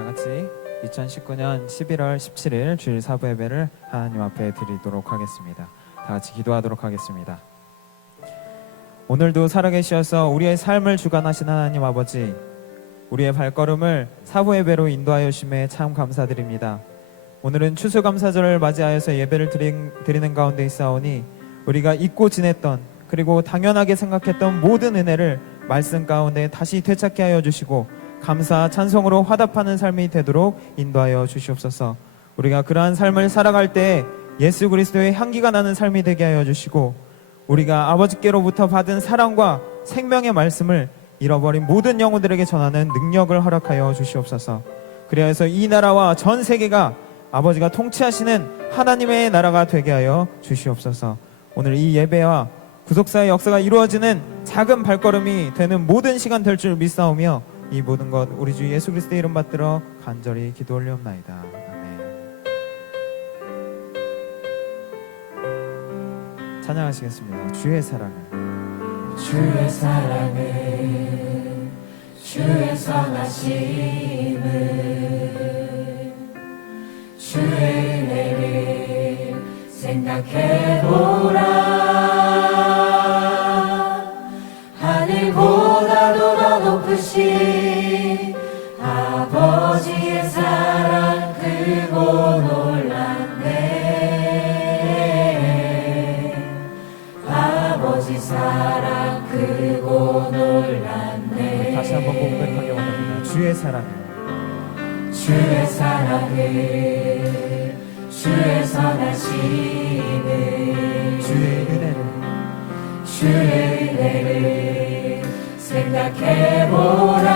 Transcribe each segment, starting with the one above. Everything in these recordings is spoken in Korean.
다 같이 2019년 11월 17일 주일 사부 예배를 하나님 앞에 드리도록 하겠습니다. 다 같이 기도하도록 하겠습니다. 오늘도 살아계셔서 우리의 삶을 주관하신 하나님 아버지, 우리의 발걸음을 사부 예배로 인도하여 주심에 참 감사드립니다. 오늘은 추수감사절을 맞이하여서 예배를 드리는 가운데 있사오니 우리가 잊고 지냈던, 그리고 당연하게 생각했던 모든 은혜를 말씀 가운데 다시 되찾게 하여 주시고 감사 찬송으로 화답하는 삶이 되도록 인도하여 주시옵소서. 우리가 그러한 삶을 살아갈 때 예수 그리스도의 향기가 나는 삶이 되게 하여 주시고, 우리가 아버지께로부터 받은 사랑과 생명의 말씀을 잃어버린 모든 영혼들에게 전하는 능력을 허락하여 주시옵소서. 그래서 이 나라와 전 세계가 아버지가 통치하시는 하나님의 나라가 되게 하여 주시옵소서. 오늘 이 예배와 구속사의 역사가 이루어지는 작은 발걸음이 되는 모든 시간 될 줄 믿사오며, 이 모든 것 우리 주 예수 그리스도의 이름 받들어 간절히 기도 올리옵나이다. 아멘. 찬양하시겠습니다. 주의 사랑을, 주의 사랑을, 주의 선하심을, 주의 은혜를 생각해보라. 하늘보다도 더 높으신 아버지의 사랑 크고 놀랐네. 아버지 사랑 크고 놀랐네. 다시 한번 고백하기 원합니다. 주의 사랑을, 주의 사랑을, 주의 선하심을, 주의 은혜를, 주의 은혜를 생각해보라.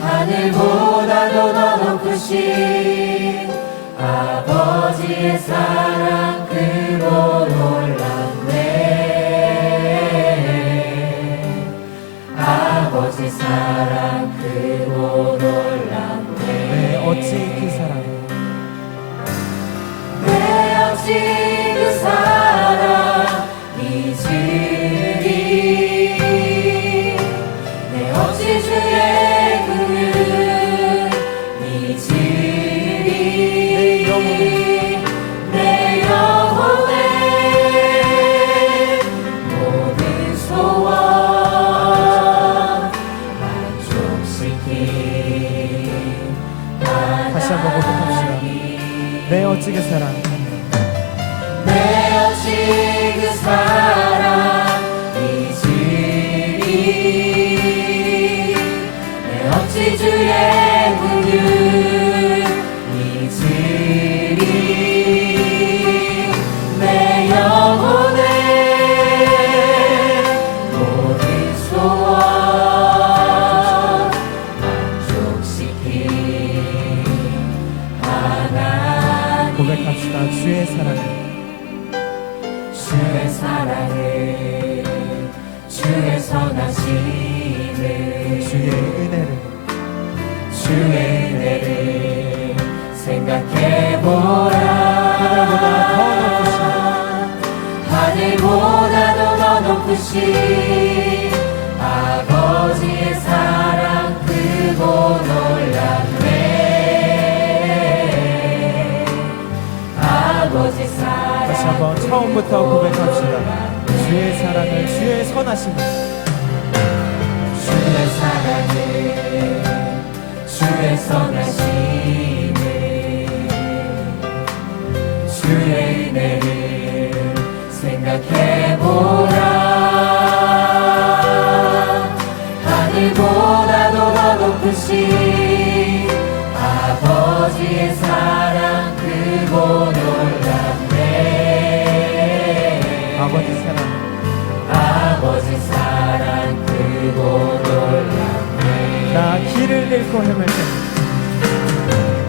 하늘보다도 더 높으신 아버지의 사랑 크고 놀랐네. 아버지 사랑 크고 놀랐네. 네, 어찌 그 사랑, 내 어찌 그 사랑 잊으리. 내 어찌 주의 긍휼 잊으리. 내 영혼의 모든 소원 만족시킨 다시 한번 고백합시다. 내 어찌 그 사랑, 내 어찌 그 사랑 잊으리. 내 어찌 주의 긍휼 잊으리. 내 영혼의 모든 소원 만족시킨 하나님. 고백합시다. 주의 사랑을, 주의 사랑을, 주의 선하심을, 주의 은혜를, 주의 은혜를 생각해보라. 하늘보다도 더 높으신 아버지의 사랑 크고 놀랐네. 아버지 사랑 다시 한번 처음부터 고백합시다. 주의 사랑을, 주의 선하심을, 주의 사랑을, 주의 선하심을, 주의 은혜를 생각해보라. 하늘보다도 더 높으신 아버지의 사랑 크고 놀랐네. 아버지 사랑, 아버지 사랑 크고 놀랐네. 나 길을 잃고 헤맬 때,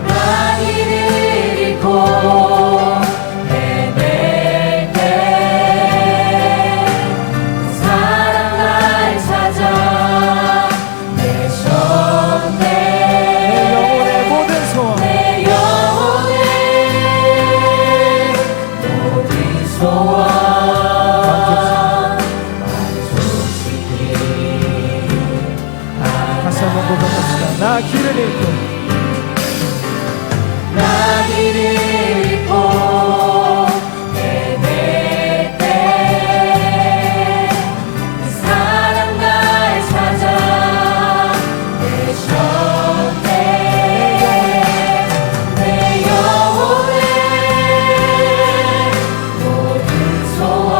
나 길을 잃고 헤맬 때 그 사랑 날 찾아 내셨네. 내 영혼의 모든 소원, 내 영혼의 모든 소원 만족시킨 다시 한번 고백. 나 길을 잃고 나 길을 잃고 헤맬 때 그 사랑 날 찾아 내셨네. 내 영혼의 모든 소원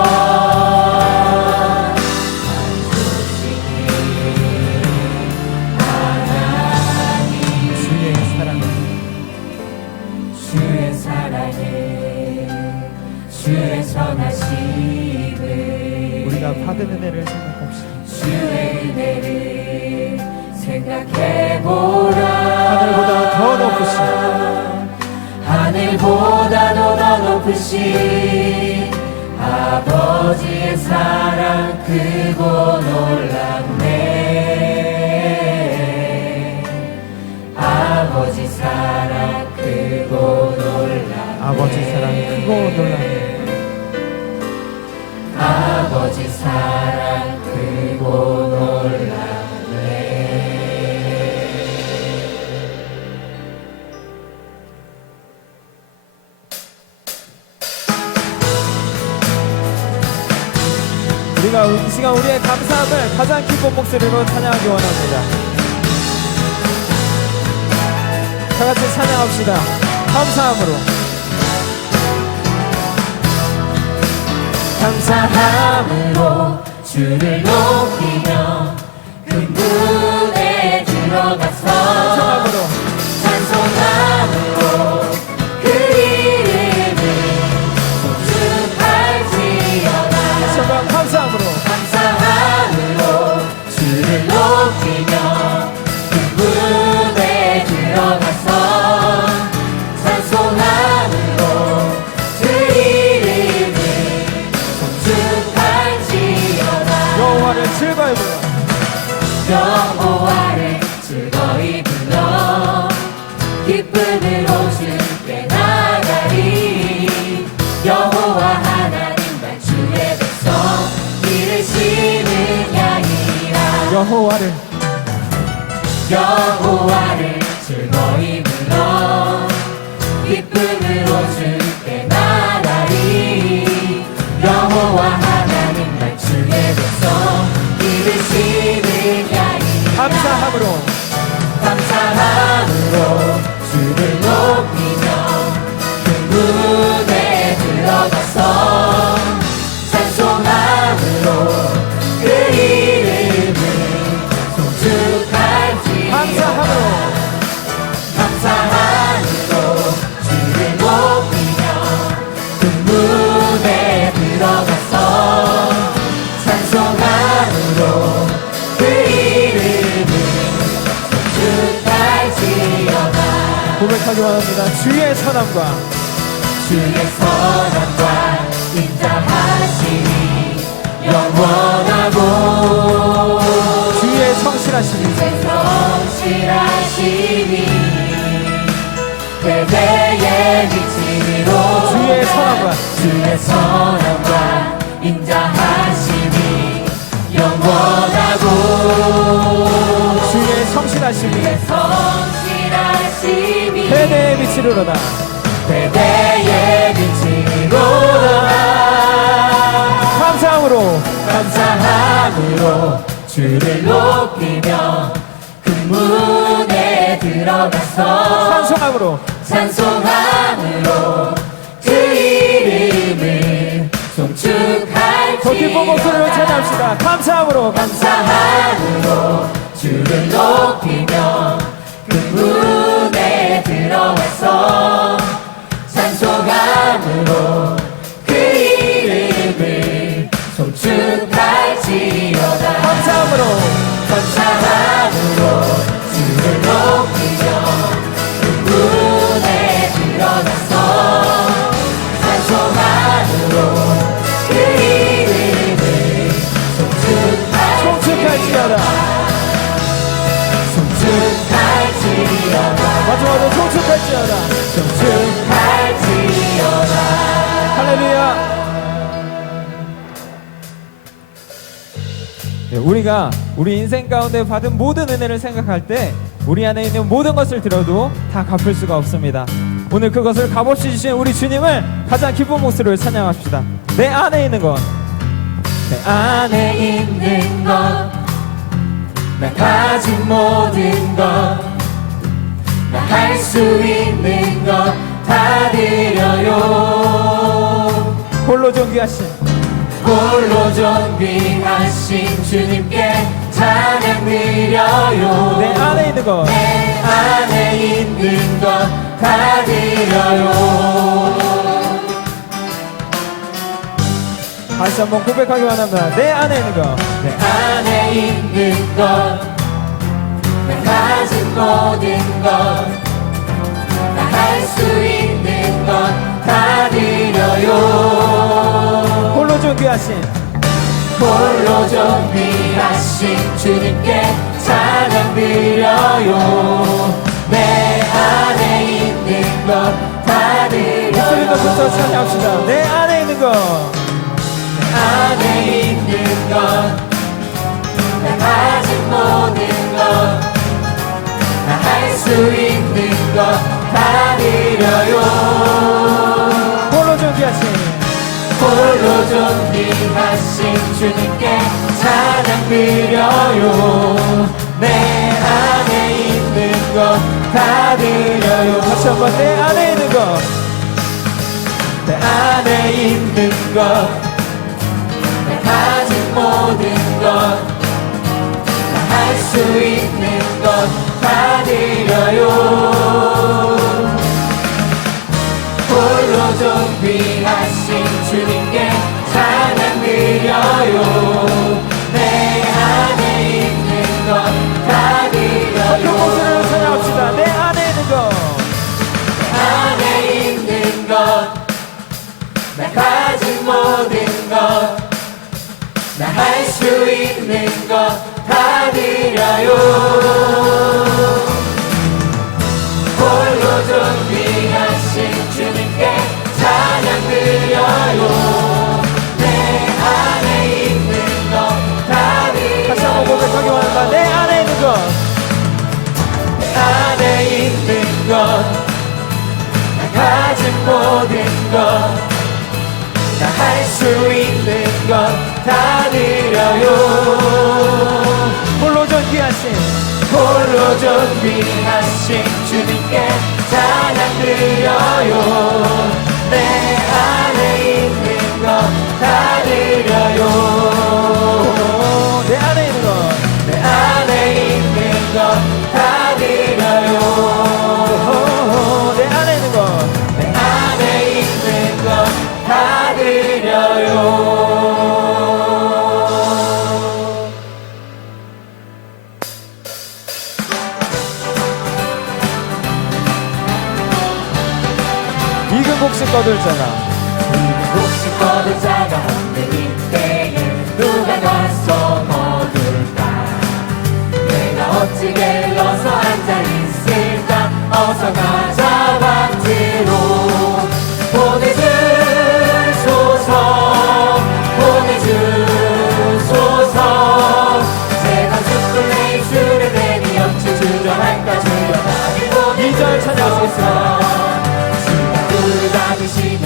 주의 사랑 주의 사랑에 주의 선하심을 우리가 받은 은혜를 생각합시다. 주의 은혜를 생각해보라. 하늘보다 더 높으신 하늘보다도 더 높으신 아버지의 사랑 크고 놀랍네. 아버지 사랑 크고 놀랍네. 아버지 사랑 크고 놀라네. 아버지 사랑 크고 놀랍네. 우리가 이 시간 우리의 감사함을 가장 기쁜 목소리로 찬양하기 원합니다. 다 같이 찬양합시다. 감사함으로. 감사함으로 주를 높이며 그 무대에 들어가서 찬송함으로. 찬송함으로 그 이름을 송축할지어다. 정말 감사함으로. 감사함으로 주를 높이며 그 무대에 들어가서 찬송함으로 그 이름을 송축할지어다. 여호와를 즐거이 불러. 여호와를 즐거이 불러 기쁨으로 주께 나가리. 여호와 하나님 날 주의 백성 이르시는 양이라. 여호와를 즐거이 불러 기쁨으로 주께 나가리. 여호와 하나님 날 주의 백성 이르시는 양이라. 감사함으로. 감사함으로 주를 높이며 그 무대에 들어가서 찬송함으로 그 이름을 송축할지어다. 감사함으로. 감사함으로 주를 높이며 그 무대에 들어가서 찬송함으로 그 이름을 송축할지어다. 고백하기 원합니다. 주의 선함과 주의 선함과 인자하심이 영원하고 주의 성실하심이 주의 성실하심이 대대에 미치리로. 주의 선함과 주의 선함과 인자하심이 영원하고 주의 성실하심이 주의 성실하심이 대대에 미치리로다. 대대에 미치리로다. 감사함으로. 감사함으로 주를 높이며 그 문에 들어가서 찬송함으로. 찬송함으로 그 이름을 송축할지어다. 더 기쁜 목소리로 찬양합시다. 감사함으로. 감사함으로 주를 높이며 그 문에 들어가서 찬송함으로 그 이름을 송축할지어다. 감사함으로. 감사함으로 주를 높이며 그 문에 들어가서 찬송함으로 그 이름을 송축할지어다. 송축할지어다. 마지막으로 송축할지어다. 송축할지어다. 할렐루야. 네, 우리가 우리 인생 가운데 받은 모든 은혜를 생각할 때 우리 안에 있는 모든 것을 들어도 다 갚을 수가 없습니다. 오늘 그것을 값없이 주신 우리 주님을 가장 기쁜 목소리로 찬양합시다. 내 안에 있는 것, 내 안에 있는 것, 나 가진 모든 것, 나 할 수 있는 것 다 드려요. 홀로 존귀하신 홀로 존귀하신 주님께 찬양 드려요. 내 안에 있는 것, 내 안에 있는 것 다 드려요. 다시 한번 고백하기 원합니다. 내 안에 있는 것, 내 안에 있는 것, 나 가진 모든 것, 나 할 수 있는 것 다 드려요. 홀로 존귀하신 홀로 존귀하신 주님께 찬양 드려요. 내 안에 있는 것 다 목소리 드려요. 높여서 찬양합시다. 내 안에 있는 것, 안에 있는 것, 나 가진 모든 것, 나 할 수 있는 것 다 드려요. 홀로 존귀하신 홀로 존귀하신 주님께 찬양 드려요. 내 안에 있는 것 다 드려요. 다시 한번 내 안에 있는 것, 내 안에 있는 것, 나 가진 모든 것, 나 할 수 있는 것 다 드려요. 홀로 존귀하신 주님께 찬양 드려요. 내 안에 있는 것 다 그 드려요. 목소리로 찬양합시다. 내 안에 있는 것, 안에 있는 것, 나 가진 모든 것, 나 할 수 있는 것 다 드려요. 홀로 존귀하신 주님께 찬양 드려요. 내 안에 있는 것 다 다시 한번 드려요. 고백하기 원합니다. 내 안에 있는 것, 안에 있는 것, 나 가진 모든 것, 나 할 수 있는 것 다 드려요. 홀로 존귀하신 홀로 존귀하신 주님께 찬양 드려요. 내 안에 있는 것 다 드려요. 내 안에 있는 것, 내 안에 있는 것 다 드려요. 내 안에 있는 것, 내 안에 있는 것 다 드려요. 익은 곡식 거둘잖아. 혹시 거두자가 없는 이때에 누가 가서 거둘까? 내가 어찌 길러서 앉아있을까? 어서 가자 밭으로 보내주소서, 보내주소서. 제가 죽을래 주를 내니 어찌 주저할까? 주여 나를 2절 찬양하시겠습니다. 부르다니시는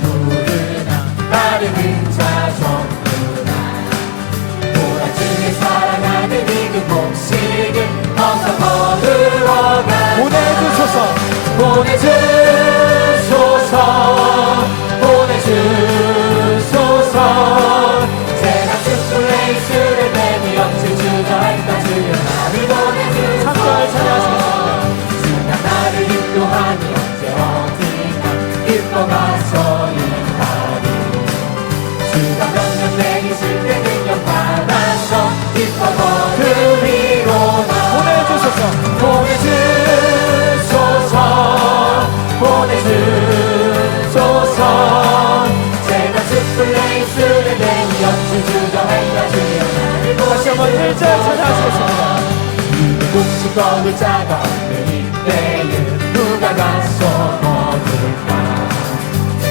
부르나 나를 은자 전부나 보라주를 사랑하는 이그 곡식을 어서 거두어가 보내주소서, 보내주소서, 보내주소서. 제가 죽을래 주를 내니 어찌 주저할까? 주여 나를 보내주소서. 3절 찬양하시겠습니다. 주가 나를 인도하니 언제 어디나 기뻐가서 인하리. 주가 명령 내리실 때 능력 받아서 기뻐 거두리로다. 보내주소서, 보내주소서, 보내주소서. 제가 죽을래 주를 내니 어찌 주저할까? 주여 나를 다시 한번 1절 찬양하시겠습니다. 혹시 거둘 자가 없는 이때에 누가 가서 거둘까?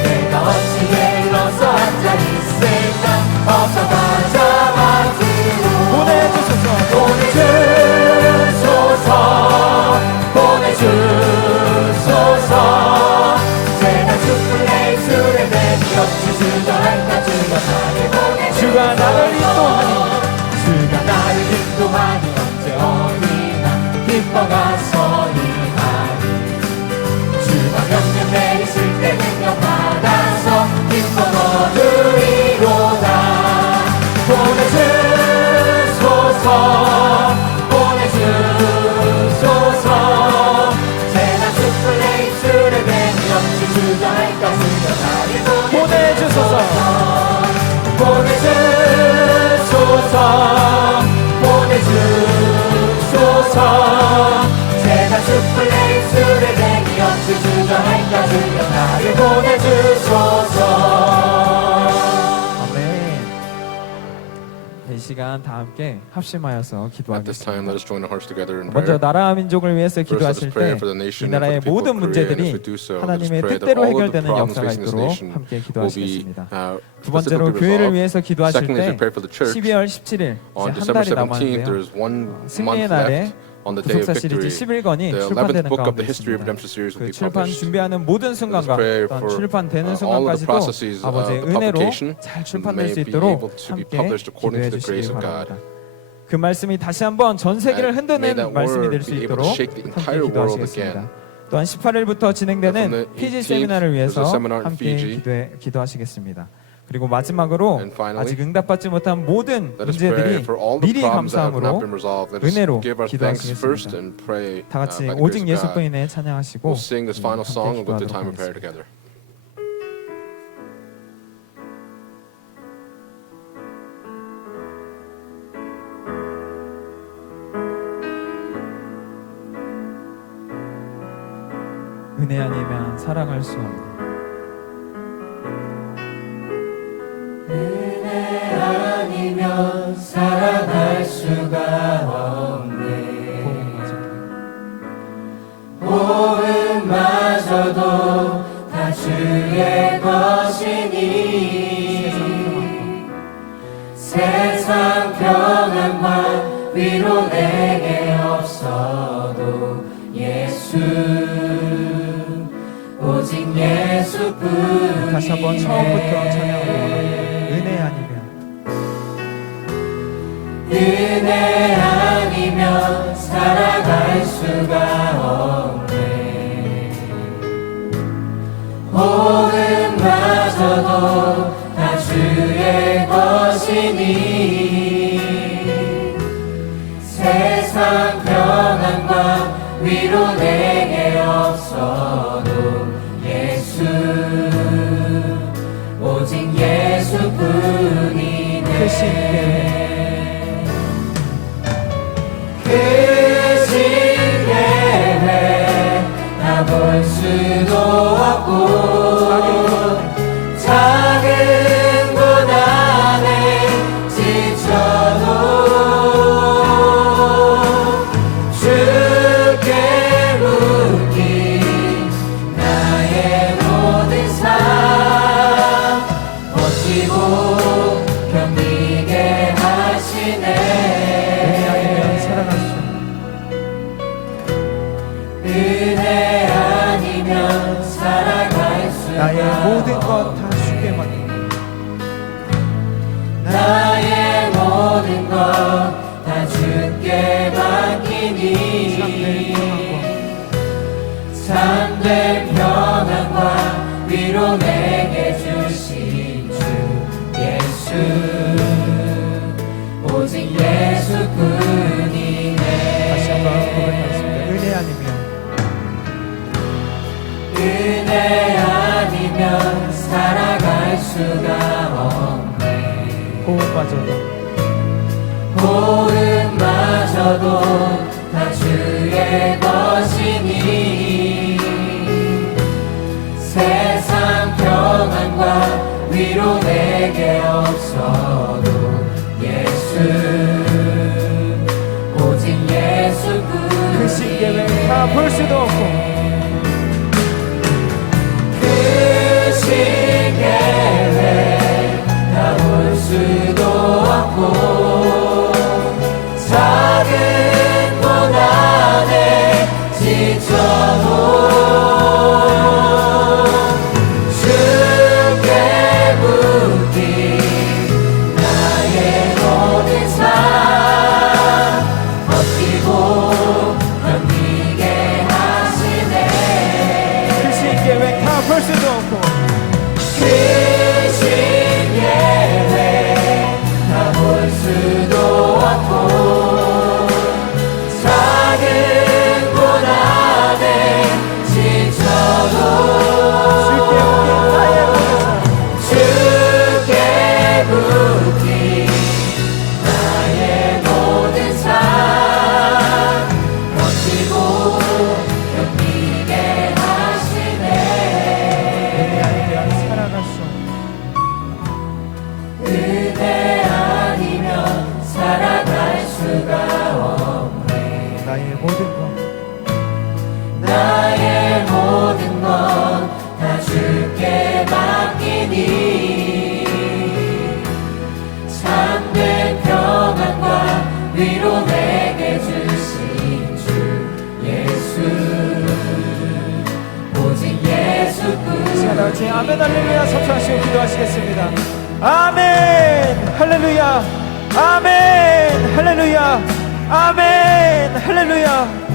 내가 어찌 일러서 앉아있을까? 어서 가자 밭으로 보내주소서, 보내주소서, 보내주소서. 세상 숲을 레이스를 뱀이 없이 주저할까 주저 나를 보내주소서. 보내주소서. 보내주소서. 세상 숲을 레이스를 뱀이 없이 주저할까 주저 나를 보내주소서. 이 시간 다 함께 합심하여서 At this time, 기도하겠습니다. let us join our hearts together in 먼저 prayer. 나라와 민족을 위해서 First, let us 기도하실 pray 때 for the 이 nation and for 나라의 the people 모든 of Korea. And 문제들이 as we do so, let us 하나님의 pray that 뜻대로 all of the 해결되는 problems 역사가 facing this 있도록 nation 함께 will be 기도하시겠습니다. 두 번째로 specifically 교회를 resolved. 위해서 기도하실 Secondly, as 때 we pray for the church, 12월 17일 on 이제 한 December 달이 17th, 남았는데요. there is 1 승리의 month 날에 left on the day of 구속사 시리즈 victory. 11권이 The 11th 출판되는 book of 가운데 the history of 있습니다. redemption series will 그 be 출판 published. 준비하는 모든 순간과 pray 또한 for, 출판되는 all of the 순간까지도 processes of 아버지의 the 은혜로 publication 잘 출판될 수 may be 있도록 able to be 함께 published according 기도해 to the grace 주시기 of 바랍니다. God. 그 말씀이 다시 한번 전 세계를 And may 흔드는 that 말씀이 word 될 수 be able 있도록 to shake the 함께 entire world 기도하시겠습니다. again. 또한 18일부터 From 진행되는 the 피지 18th, 세미나를 위해서 there's a seminar in 함께 Fiji. 기도하시겠습니다. 그리고 마지막으로 And finally, 아직 응답받지 못한 모든 Let us pray 문제들이 for all the 미리 problems that have not 감사함으로 been resolved. Let us 은혜로 give our thanks first 기도하시겠습니다. and pray 다 같이 by the 오직 grace of God. 예수뿐이네 찬양하시고 We'll sing this final song and we'll do 함께 time of 기도하도록 prayer 하겠습니다. together. 은혜 아니면 사랑할 수 없는 은혜 아니면 살아갈 수가 없네. 호흡마저도 다 주의 것이니 세상 평안과 위로 내게 없어도 예수 오직 예수뿐이네. 다시 한번 처음부터 찬양하고 은혜 아니면 은혜 아니면 살아갈 수가 없네. 호흡마저도 다 주의 것이니 세상 평안과 위로 내게 없어도 예수 오직 예수뿐이네. 그 신께 그 신계획 다 볼 수도 없고 작은 고난에 지쳐도 주께 묻기 나의 모든 삶 버티고 견디게 하시네. 은혜 아니면 살아갈 수 은혜 아니면 살아갈 수가 나의 모든 것 다 주께 맡기고 나의 모든 것 다 주께 맡기니 참된 평안과 위로 내게 주신 주 예수 오직 예수뿐이네. 다시 한번 고백하겠습니다. 은혜 아니면 은혜 아니면 살아갈 수가 없네. 호흡마저도 호흡마저도 다 주의 것이니 세상 평안과 위로 내게 없어도 예수 오직 그 신계획 예수뿐이네. 다 볼 수도 없고 그 신계획 다 볼 수도 없고 작은 고난에 지쳐도 주께 묻기 나의 모든 삶 나의 모든 것 다 주께 맡기니 참된 평안과 위로 내게 주신 주 예수 오직 예수뿐 시간 다 같이 아멘 할렐루야 선포하시고 기도하시겠습니다. 아멘 할렐루야 아멘 할렐루야 아멘 할렐루야.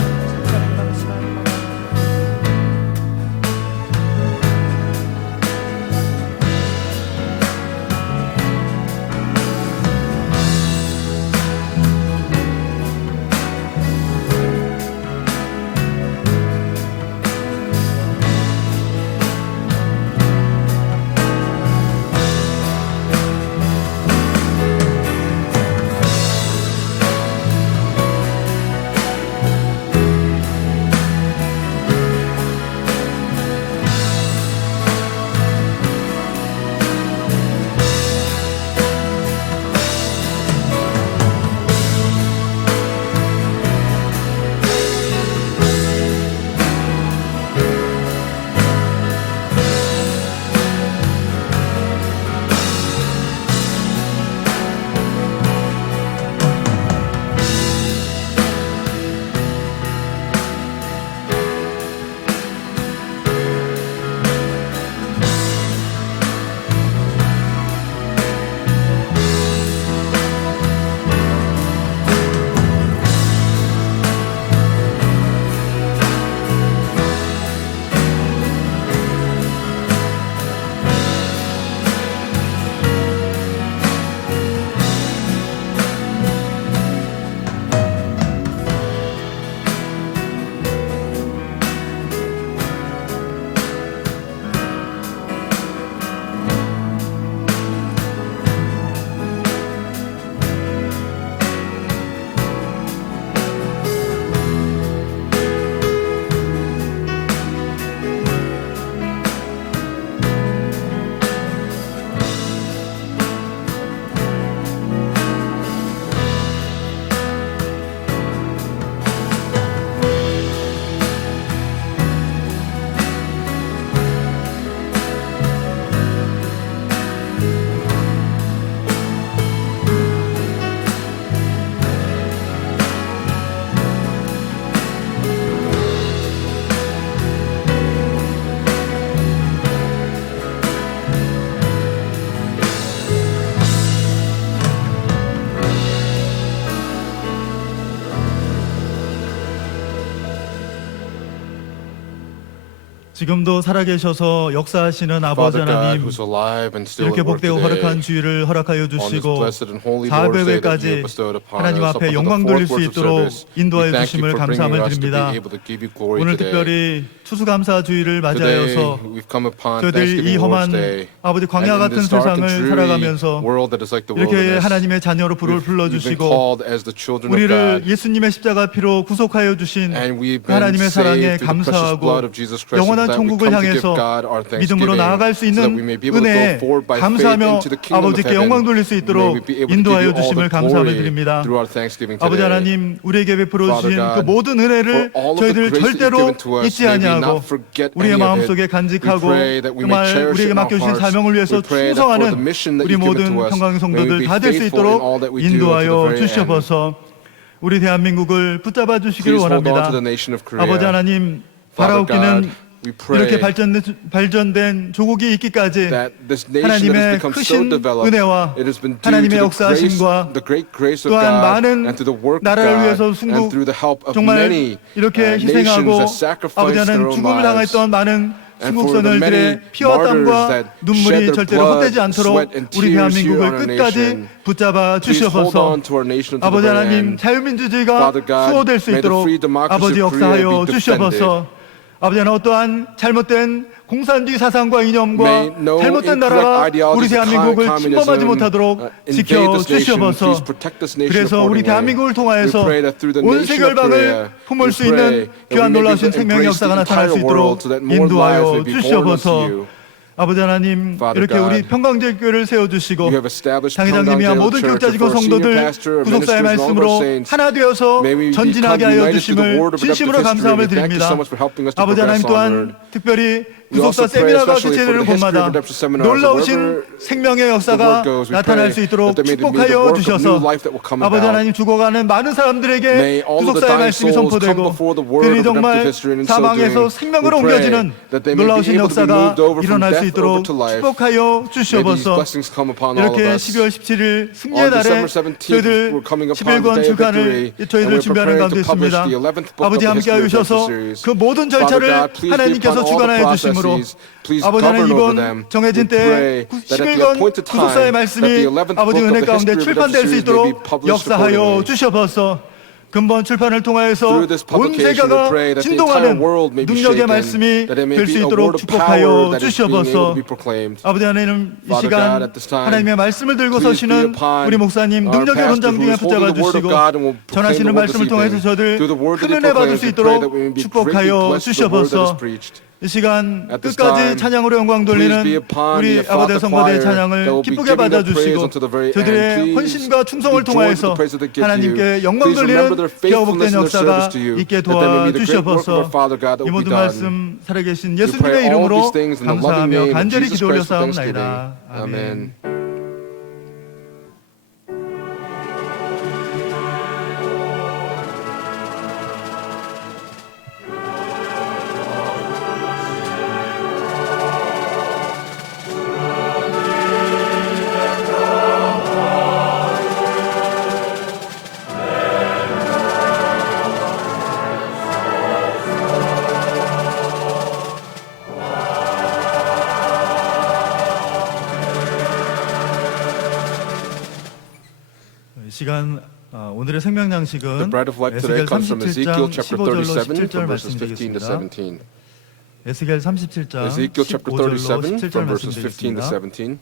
지금도 살아계셔서 역사하시는 아버지 Father God, 하나님, who's alive and still 이렇게 at work 복되고 today, 허락한 주일을 허락하여 on this 주시고 blessed and holy Lord's Day that you 사배회까지 have bestowed upon 하나님 us, up 앞에 until the 영광 돌릴 fourth 수 words of 있도록 service, we 인도하여 thank you 주심을 for bringing 감사함을 us to be 드립니다. able to give you glory 오늘 today. 특별히 추수감사 주일을 Today, 맞이하여서 we've come upon 저희들 이 Thanksgiving Lord's 험한 Day, 아버지 광야 and in 같은 this dark and 세상을 dreary 살아가면서 world that is like the 이렇게 wilderness, 하나님의 자녀로 부를 we've been 불러주시고 called as the children of 우리를 God, 예수님의 십자가 피로 구속하여 주신 and we've 그 been 하나님의 사랑에 saved through the precious blood 감사하고 of Jesus Christ, and 영원한 that we 천국을 come to give 향해서 God our 믿음으로 thanksgiving, 나아갈 수 so that 있는 we may be able to go 은혜에 forward by faith 감사하며 into the kingdom of 아버지께 heaven. 영광 돌릴 수 May 있도록 we be able to give 인도하여 you all 주심을 the 감사함을 glory 드립니다. through our thanksgiving 아버지 today. 하나님, 우리에게 베풀어 주신 Father God, 그 모든 은혜를 for all of the 저희들 grace that you've 절대로 given to us, 잊지 may we 아니하고 not forget 우리의 any of 마음속에 it. 간직하고 We pray that we may 정말 cherish 우리에게 it in our 맡겨주신 hearts. 사명을 위해서 We pray that for the 충성하는 mission that 우리 you've given 모든 to us, 평강 may we 성도들 be 다 될 수 faithful in all 있도록 that we do to the 인도하여 very end. 주시옵소서. 우리 대한민국을 붙잡아 주시기를 Please hold on to 원합니다. the nation of Korea. 아버지 하나님, Father God, 바라옵기는 we pray 이렇게 발전된 조국이 있기까지 that this nation that has 하나님의 become so 크신 developed, 은혜와 it has been due 하나님의 to the 역사하심과 great grace of 또한 God 많은 and through the work of 나라를 God 위해서 and 순국 through the help of 정말 many 이렇게 nations 희생하고 that 아버지 sacrificed their 하나님 own 죽음을 lives. 당했던 많은 And 순국 for the many 선열들의 피와 martyrs 땀과 that 눈물이 shed their 절대로 blood, 헛되지 않도록 sweat, and 우리 tears 대한민국을 here on our 끝까지 nation. 붙잡아 Please hold 주시옵소서. on to our nation to the 아버지 very 하나님, end. 자유민주주의가 Father God, 수호될 수 may the 있도록 free democracy 아버지 of Korea 역사하여 be defended. 주시옵소서. 아버지 하나님, 어떠한 잘못된 공산주의 사상과 이념과 May no 잘못된 incorrect 나라가 ideologies 우리 of 대한민국을 communism, 침범하지 못하도록 invade 지켜 this nation. 주시옵소서. Please protect this nation 그래서 우리 accordingly. 대한민국을 통하여서 We pray that through the 온 nation 세계 of 열방을 Korea, 품을 we 수 pray 있는 that we 귀한 may be 놀라우신 able to 생명의 embrace the 역사가 나타날 수 entire world 있도록 so that more lives 인도하여 may be born unto 주시옵소서. you. 아버지 하나님, Father 이렇게 우리 God, 평강제교회를 세워주시고 You have established 당회장님이야 평강제일 모든 Church 교육자직원 for senior 성도들 pastor, 구속사의 ministers, and all of our 말씀으로 saints. 하나 되어서 May we 전진하게 become 하여 united through the 주심을 word of 진심으로 redemptive 감사함을 history. We thank you 드립니다. so much for helping us to 아버지 하나님 progress 또한 onward. 특별히 We 구속사 also pray 세미나가 especially for 개최되는 the history of 곳마다 redemptive seminars, 놀라우신 wherever 생명의 the 역사가 word goes, we 나타날 pray 수 있도록 that there may be the 축복하여 work of 주셔서 new life that will come 아버지 about. 하나님 죽어가는 많은 May 사람들에게 all of the 구속사의 dying 말씀이 souls come 선포되고 before the word 그들이 of 정말 redemptive history, and in so 사망에서 doing, 생명으로 we pray 옮겨지는 that they may be 놀라우신 able to be 역사가 moved over from 일어날 수 death over 있도록 to life. 축복하여 May these 주시옵소서. blessings come upon all of 이렇게 us. 12월 17일 승리의 On 달에 December 17th, 저희들 we're coming upon the 11권 day of 주간을 victory, and 저희들 we're 준비하는 preparing 가운데 to publish 있습니다. the 11th book of 아버지 the 함께 history of 하셔서 Redemptive series. 그 모든 Father 절차를 God, please be 하나님께서 upon all the 주관하여 주심으로 processes. Please 아버지 하나님 govern over 이번 them. 정해진 We pray 때에 that at the 11권 appointed 구속사의 time, that 말씀이 the 11th 아버지 book of 은혜 the 가운데 history of 출판될 수 Redemptive series may be 있도록 published 역사하여 accordingly. 주셔서 근본 출판을 통하여서 Through this 온 publication, we 세계가 pray that the entire 진동하는 world may be 능력의 shaken, 말씀이 that it may 될 be 수 a 있도록 word of 축복하여 power that is being able 주시옵소서. to be proclaimed. 아버지 하나님 이 Father 시간 God, at this time, 하나님의 말씀을 들고 please be 서시는 upon 우리 목사님 our 능력의 pastor 현장 who 중에 is 붙잡아 holding the word of 주시고 God and will proclaim the 전하시는 word this 말씀을 통해서 evening. 저들 Through the word 큰 that he 은혜 받을 proclaims, 수 we pray 있도록 that we may be greatly 축복하여 blessed with the word that is 주시옵소서. preached. 이 시간 At this 끝까지 time, 찬양으로 영광 please 돌리는 be upon 우리 the 아버지 Father 성도의 choir that 찬양을 will be 기쁘게 giving their praise 받아주시고 unto the very end. 저들의 Please 헌신과 be 충성을 joined with 통하여서 the praise that they give to you. 하나님께 영광 Please remember 돌리는 their faithfulness 기업복된 and their service 역사가 to you, 있게 that there may be the great work of our 도와주시옵소서. Father God that 이 will be 모든 done. 말씀 살아계신 We 예수님의 pray all 이름으로 these things in the loving 감사하며 name of 간절히 Jesus 기도 올려 Christ with thanksgiving. 싸움나이다. Amen. 아멘. 이 시간 오늘의 생명 The 양식은 bread of life today 에스겔 comes from Ezekiel 37장 chapter 15절로 37 17절 from verses 15 to 말씀드리겠습니다. 17. 에스겔 37장 Ezekiel chapter 15절로 37 17절 from verses 15 to 말씀드리겠습니다. 17.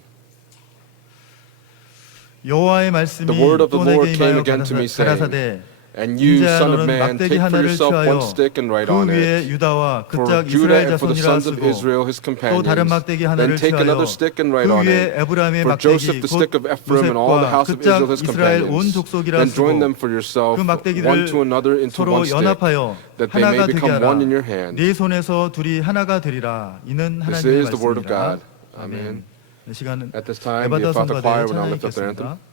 여호와의 말씀이 The word of the 또 Lord 내게 came 임하여 again to me, saying, 가라사대 And you, 인자야 son of 너는 man, 막대기 take for 하나를 yourself 취하여 one stick and write 그 on 위에 it, 유다와 for 극작 Judah 이스라엘 and for the 자손이라 sons of 쓰고 Israel, his 또 다른 companions. 막대기 Then 하나를 take 취하여 another stick and write 그 on 위에 it, 에브라임의 for 막대기 Joseph the 곧 stick of Ephraim and all the 요셉과 house of Israel, 극작 his 이스라엘 온 companions. 족속이라 Then join 쓰고 them for yourself, 그 one 막대기를 to another into 서로 one stick, 연합하여 that they may 하나가 되게 become 하라. one in your hand. 네 손에서 둘이 하나가 되리라. 이는 This 하나님의 is the word of 말씀이라. God. Amen. 이 시간은 At this time, the 에바다 Father 성가대의 choir will 찬양이 now lift up their 있겠습니다. anthem.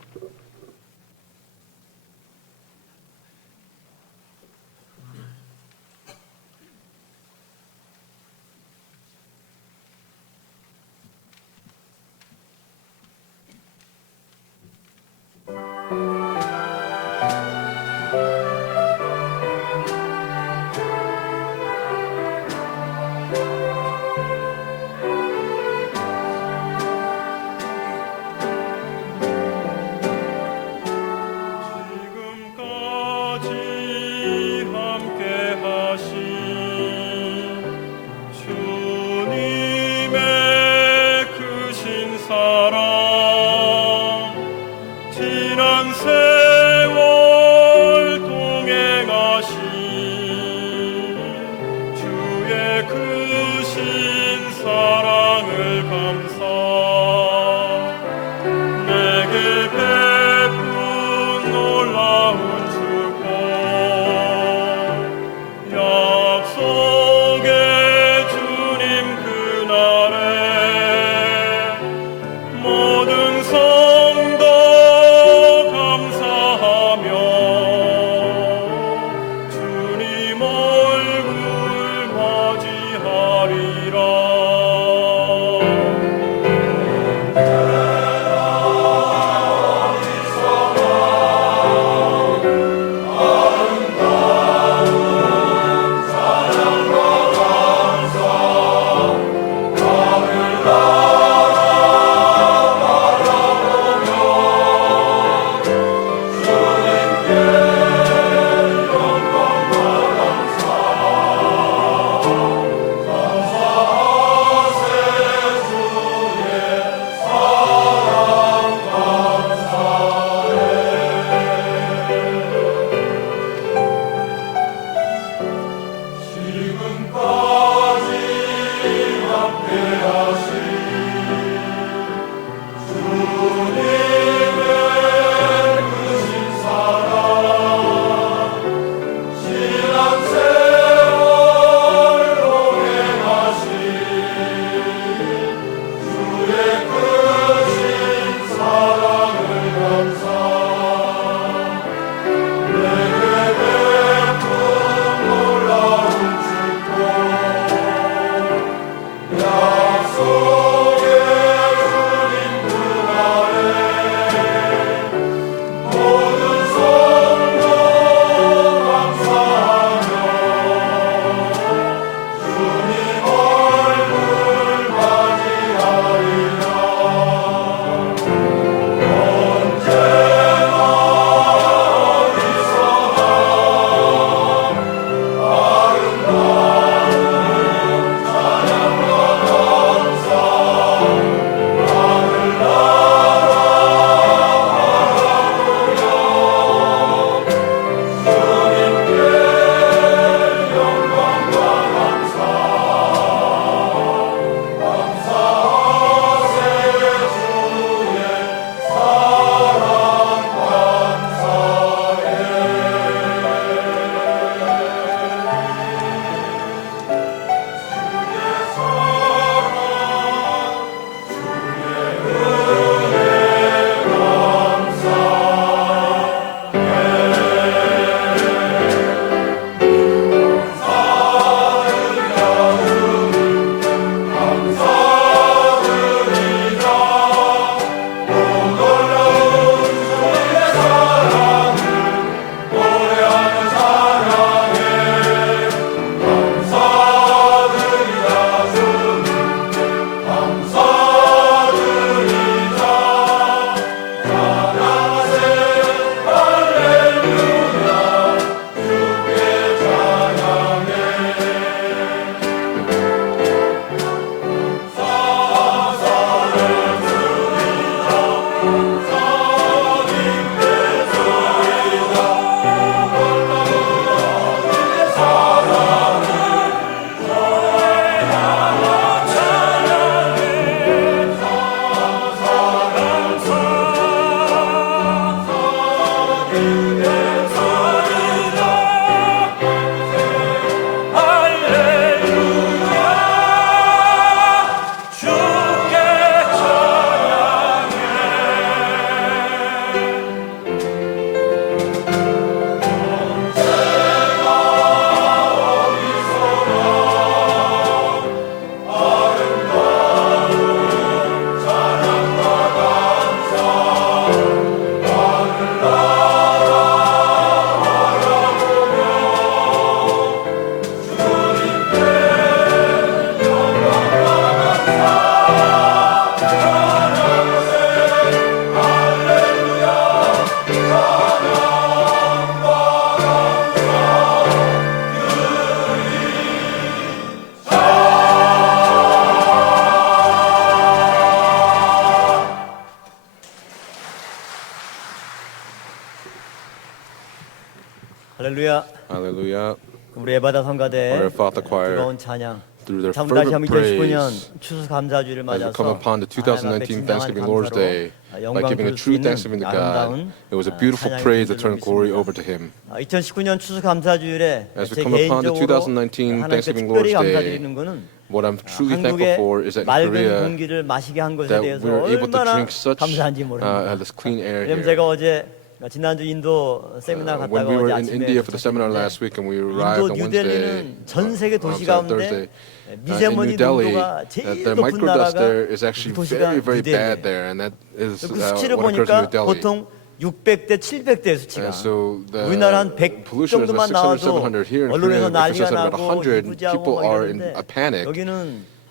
할렐루야. Hallelujah. 우리 에바다 성가대 Our Father choir, 뜨거운 찬양. through their 참 다시 fervent 2019년 praise, 추수감사주의를 as we come 맞아서 upon the 2019 Thanksgiving Lord's Day, by giving a true thanksgiving to God, it was a beautiful praise that turned glory over to Him. 2019년 추수감사주일에 As 제 we come upon the 개인적으로 2019 하나님께 Thanksgiving 특별히 Lord's Day, 감사드리는 것은 what I'm truly thankful 한국의 for is that in 맑은 Korea, 공기를 마시게 한 것에 that 대해서 we're able to 얼마나 drink such 감사한지 모릅니다. this clean air 왜냐면 here. 제가 어제 지난주 인도 세미나 When 갔다가 we were 어제 in 아침에 India for the seminar 도착했는데 last week and we arrived 인도 on Wednesday, 뉴델리는 전 세계 도시 가운데 Thursday, in 미세먼지 New Delhi, 농도가 that 제일 the 높은 microdust 나라가 there is actually 그 도시가 very bad 뉴델리예요. there, and that is 그 수치를 what occurs in 보니까 New Delhi. 보통 600대 700대 수치가 And so the 우리나라 한 100 pollution is about 정도만 600, 나와도 700 here. In 언론에서 Korea, if it's 난리가 just about 나고 100, 이부지하고 people 막 are in 이러는데 a panic. 여기는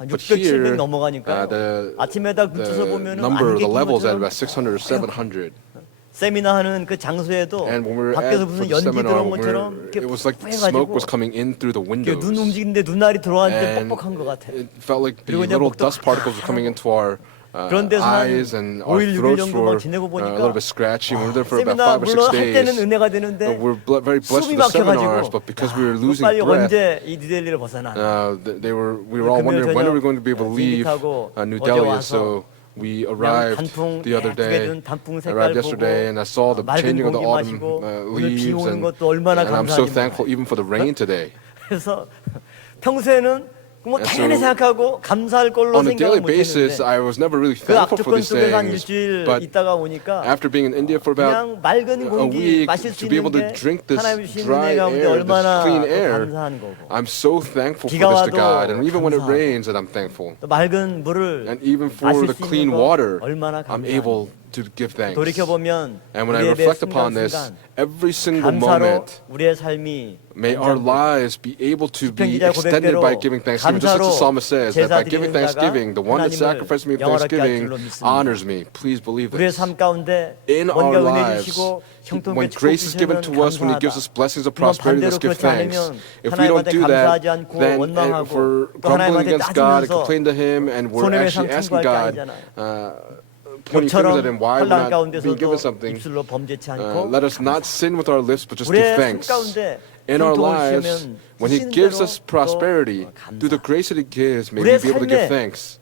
한 But 600, 700 here, 넘어가니까요. the 아침에다 근처서 보면은 number, the 안개 낀 levels at 것처럼 about 600 or 700. 세미나하는 그 장소에도 And when we were 밖에서 at for 무슨 the 연기 seminar, 들어온 것처럼 이렇게 it was like 뿌해가지고 smoke was coming in through the 이렇게 눈 windows. 움직이는데 눈알이 들어왔는데 And 뻑뻑한 것 같아. it felt like the 그리고 이제 little 목도 dust particles were coming into our 그런 데서 한 eyes, and our 5일, 6일 throats 정도 were 막 지내고 a 보니까 little bit scratchy. We were there for about 세미나 5 or 6 물론 할 때는 days. 은혜가 되는데 We're very blessed 숨이 with the seminars, 막혀가지고 but because we were losing 빨리 breath, 언제 이 뉴델리를 벗어나? we were all wondering when are we going to be able to leave 진입하고 New 어제 Delhi. 와서 So we 그냥 arrived 단풍 the other 예쁘게 day. 든 단풍 색깔 Arrived yesterday, and I saw the 맑은 changing of the 공기 autumn 마시고 오늘 비 leaves, 오는 and 것도 얼마나 I'm so 감사한지 thankful even for the rain today. 그래서 평소에는 뭐 And 당연히 so, 생각하고 감사할 걸로 On a daily 생각을 basis, 못했는데 I was never really 그 thankful for 압축권 these 속에서 한 things. 일주일 But 있다가 오니까 after being in India for about 그냥 맑은 a 공기 week, 마실 수 to be able 있는 to 게 drink this 하나님 주신 dry 은혜 가운데 air, this 얼마나 clean 또 air, 감사한 거고 I'm so thankful for 비가 this to 와도 God. And even when it 감사하고. rains, that I'm thankful. 또 맑은 물을 And even for 마실 the 수 clean 있는 거 water, 얼마나 I'm 감사한지 able to give thanks. 돌이켜보면 And when I 우리의 매 reflect upon this, 순간순간 every single 감사로 moment, 우리의 삶이 may our 연장되고 lives be able to be 시편 기자 extended 고백대로 by giving thanksgiving. Just as the 감사로 psalmist says, that by 제사 giving 드리는 thanksgiving, the one that 하나님을 sacrificed me with 영화롭게 할 thanksgiving 줄로 믿습니다. honors me. Please believe 우리의 this. 삶 가운데 In our 뭔가 은혜 lives, 주시고 형통케 when 축복 grace is given 주시면 to us, when He gives us 감사하다. blessings of 그러나 prosperity, 반대로 let's give 그렇지 thanks. 않으면 If we don't 하나님한테 do 감사하지 that, 않고 then 원망하고 if we're 또 grumbling 하나님한테 against God and 따지면서 complain to Him, and we're 손해배상 actually asking 청구할 게 God, 아니잖아요. pointing fingers at 좀 Him, why we're 환란 not being given 가운데서도 something. 입술로 범죄치 않고 Let us not sin with our lips, but just 우리의 give 삶 thanks. 가운데 In our 형통을 lives, 주시면 when He 주시는 gives 대로 us prosperity, 또 through the grace that He gives, may 우리의 we be able to give 삶에 thanks.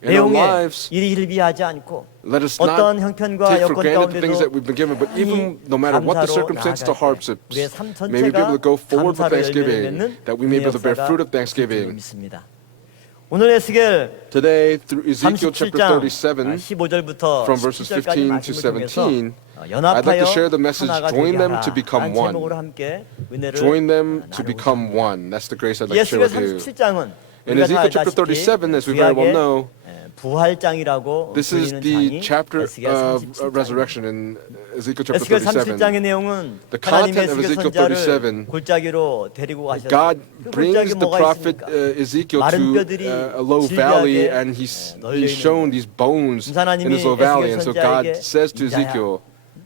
In our 내용에 lives, 일이 일비하지 않고 let us 어떠한 not 형편과 take for 여건 granted the things that 가운데도 we've been given, but even no matter what the 감사로 circumstances or 나아갈 때 hardships, 우리의 삶 may we be able to go forward with 감사로 열매를 thanksgiving, 맺는 that we may be able to bear 은혜의 fruit of 역사가 thanksgiving. 믿습니다. 오늘 에스겔 Today, through Ezekiel chapter 37장 37, 15절부터 from verses 17절까지 15 to 말씀을 통해서 17, I'd like 연합하여 to share the message, 하나가 join 되게 them 하라 to become 라는 one. 제목으로 함께 은혜를 Join them to 나누고자 become 합니다. one. That's the grace I'd like to 예수의 share with you. 37장은 In Ezekiel chapter 37, as we very well know, 부활장이라고 this is 불리는 the 장이 chapter 에스겔 of 37장입니다. resurrection in Ezekiel chapter 에스겔 37. 37장의 내용은 The 하나님의 content of 에스겔 Ezekiel 선자를 37, 골짜기로 데리고 가셨어요. God 그 brings 골짜기 the 뭐가 prophet 있습니까? Ezekiel 마른 to 뼈들이 a low valley, 질비하게 and he's 널려 있는 shown these bones in 하나님이 this low valley. And so 에스겔 God 선자에게 says to 이자야, Ezekiel,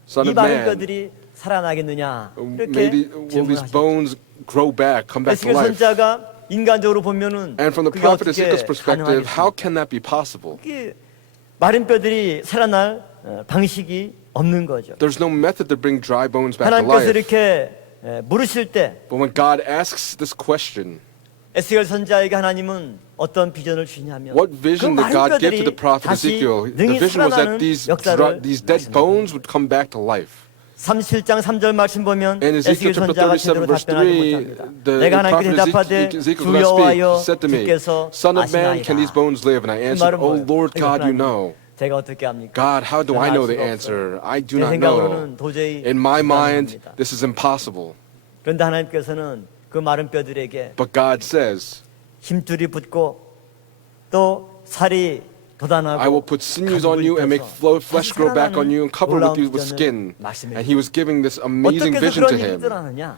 Son 이 of 마른 man, 뼈들이 살아나겠느냐 maybe 이렇게 will these 질문하셨죠. bones grow back, come back to 에스겔 life? 선자가 인간적으로 보면은 And from the 그게 prophet 어떻게 Ezekiel's perspective, how 가능하겠습니까? can that be possible? 이게 마른 뼈들이 살아날 방식이 없는 거죠. There's no method to bring dry bones back to 하나님께서 life. 이렇게 물으실 때 But when God asks this question, 에스겔 선자에게 하나님은 어떤 비전을 주시냐면 what vision did God give to the prophet 다시 Ezekiel? The 능히 vision was that 살아나는 these dead 역사를 bones would come back to life. 37장 3절 말씀 보면 In Ezekiel 에스겔 chapter 선자가 37 제대로 verse 답변하지 3, 못합니다. the 내가 하나님께 prophet 대답하되 Ezekiel 주 could not speak. 여호와여 He said to me, 주께서 Son of man, can these 아시나이다. bones live? And I 그 answered, 말은 Oh 뭐예요? Lord God, you 이거 know. 제가 어떻게 합니까? God, how do I 저는 know 알 the 수가 answer? 없어요. I do 제 not 생각으로는 know. 도저히 In my mind, 불가능합니다. this is impossible. 그런데 하나님께서는 그 마른 뼈들에게 But God says, 힘줄이 붙고 또 살이 돋아나고 I will put sinews on you and make flesh grow back on you and cover with you with skin. And he was giving this amazing 어떻게 vision 그런 to 일이 him. 일어나느냐?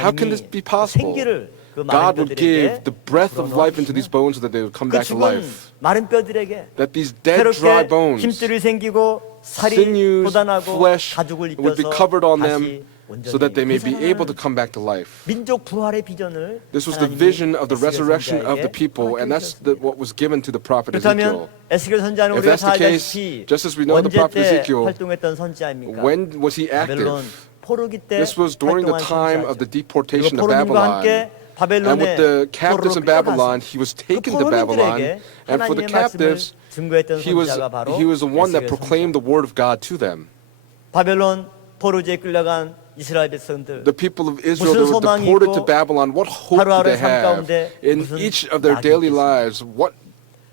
How can this be possible? 생기를 그 마른 God would give 뼈들에게 the breath of life into these bones so that they would come 그 back to 죽은 life. 마른 뼈들에게 That these dead, dry 새롭게 bones, 힘줄이 생기고 살이 sinews, 돋아나고 flesh 가죽을 would be 입혀서 covered on them 다시 so that they may be 온전히 able to come back to life. 민족 부활의 비전을 This was the 하나님이 vision of the 에스겔 resurrection of the 선지자에게 people, and that's what was given to the prophet 그렇다면 Ezekiel. 에스겔 선지자는 If 우리가 that's the case, 잘 알다시피 just as we know the 언제 prophet 때 Ezekiel, 활동했던 선지자입니까? when was he 바벨론 active? 포로기 때 This was during the 활동한 time of the 선지자죠. deportation 그리고 of 포로님과 Babylon. 함께 And with 바벨론에 the captives in Babylon, 끌려가서 he was 그 taken to Babylon. 포로민들에게 And for the 하나님의 말씀을 captives, 증거했던 he was 선지자가 바로 the one that 에스겔 proclaimed the word of God to them. 바벨론 포로지에 끌려간 이스라엘 백성들 The people of Israel 무슨 that were 소망이 deported 있고 to Babylon, what hope did 하루하루의 they 삶 have? 가운데 In 무슨 each of their 낙이 daily 있겠습니까? lives, what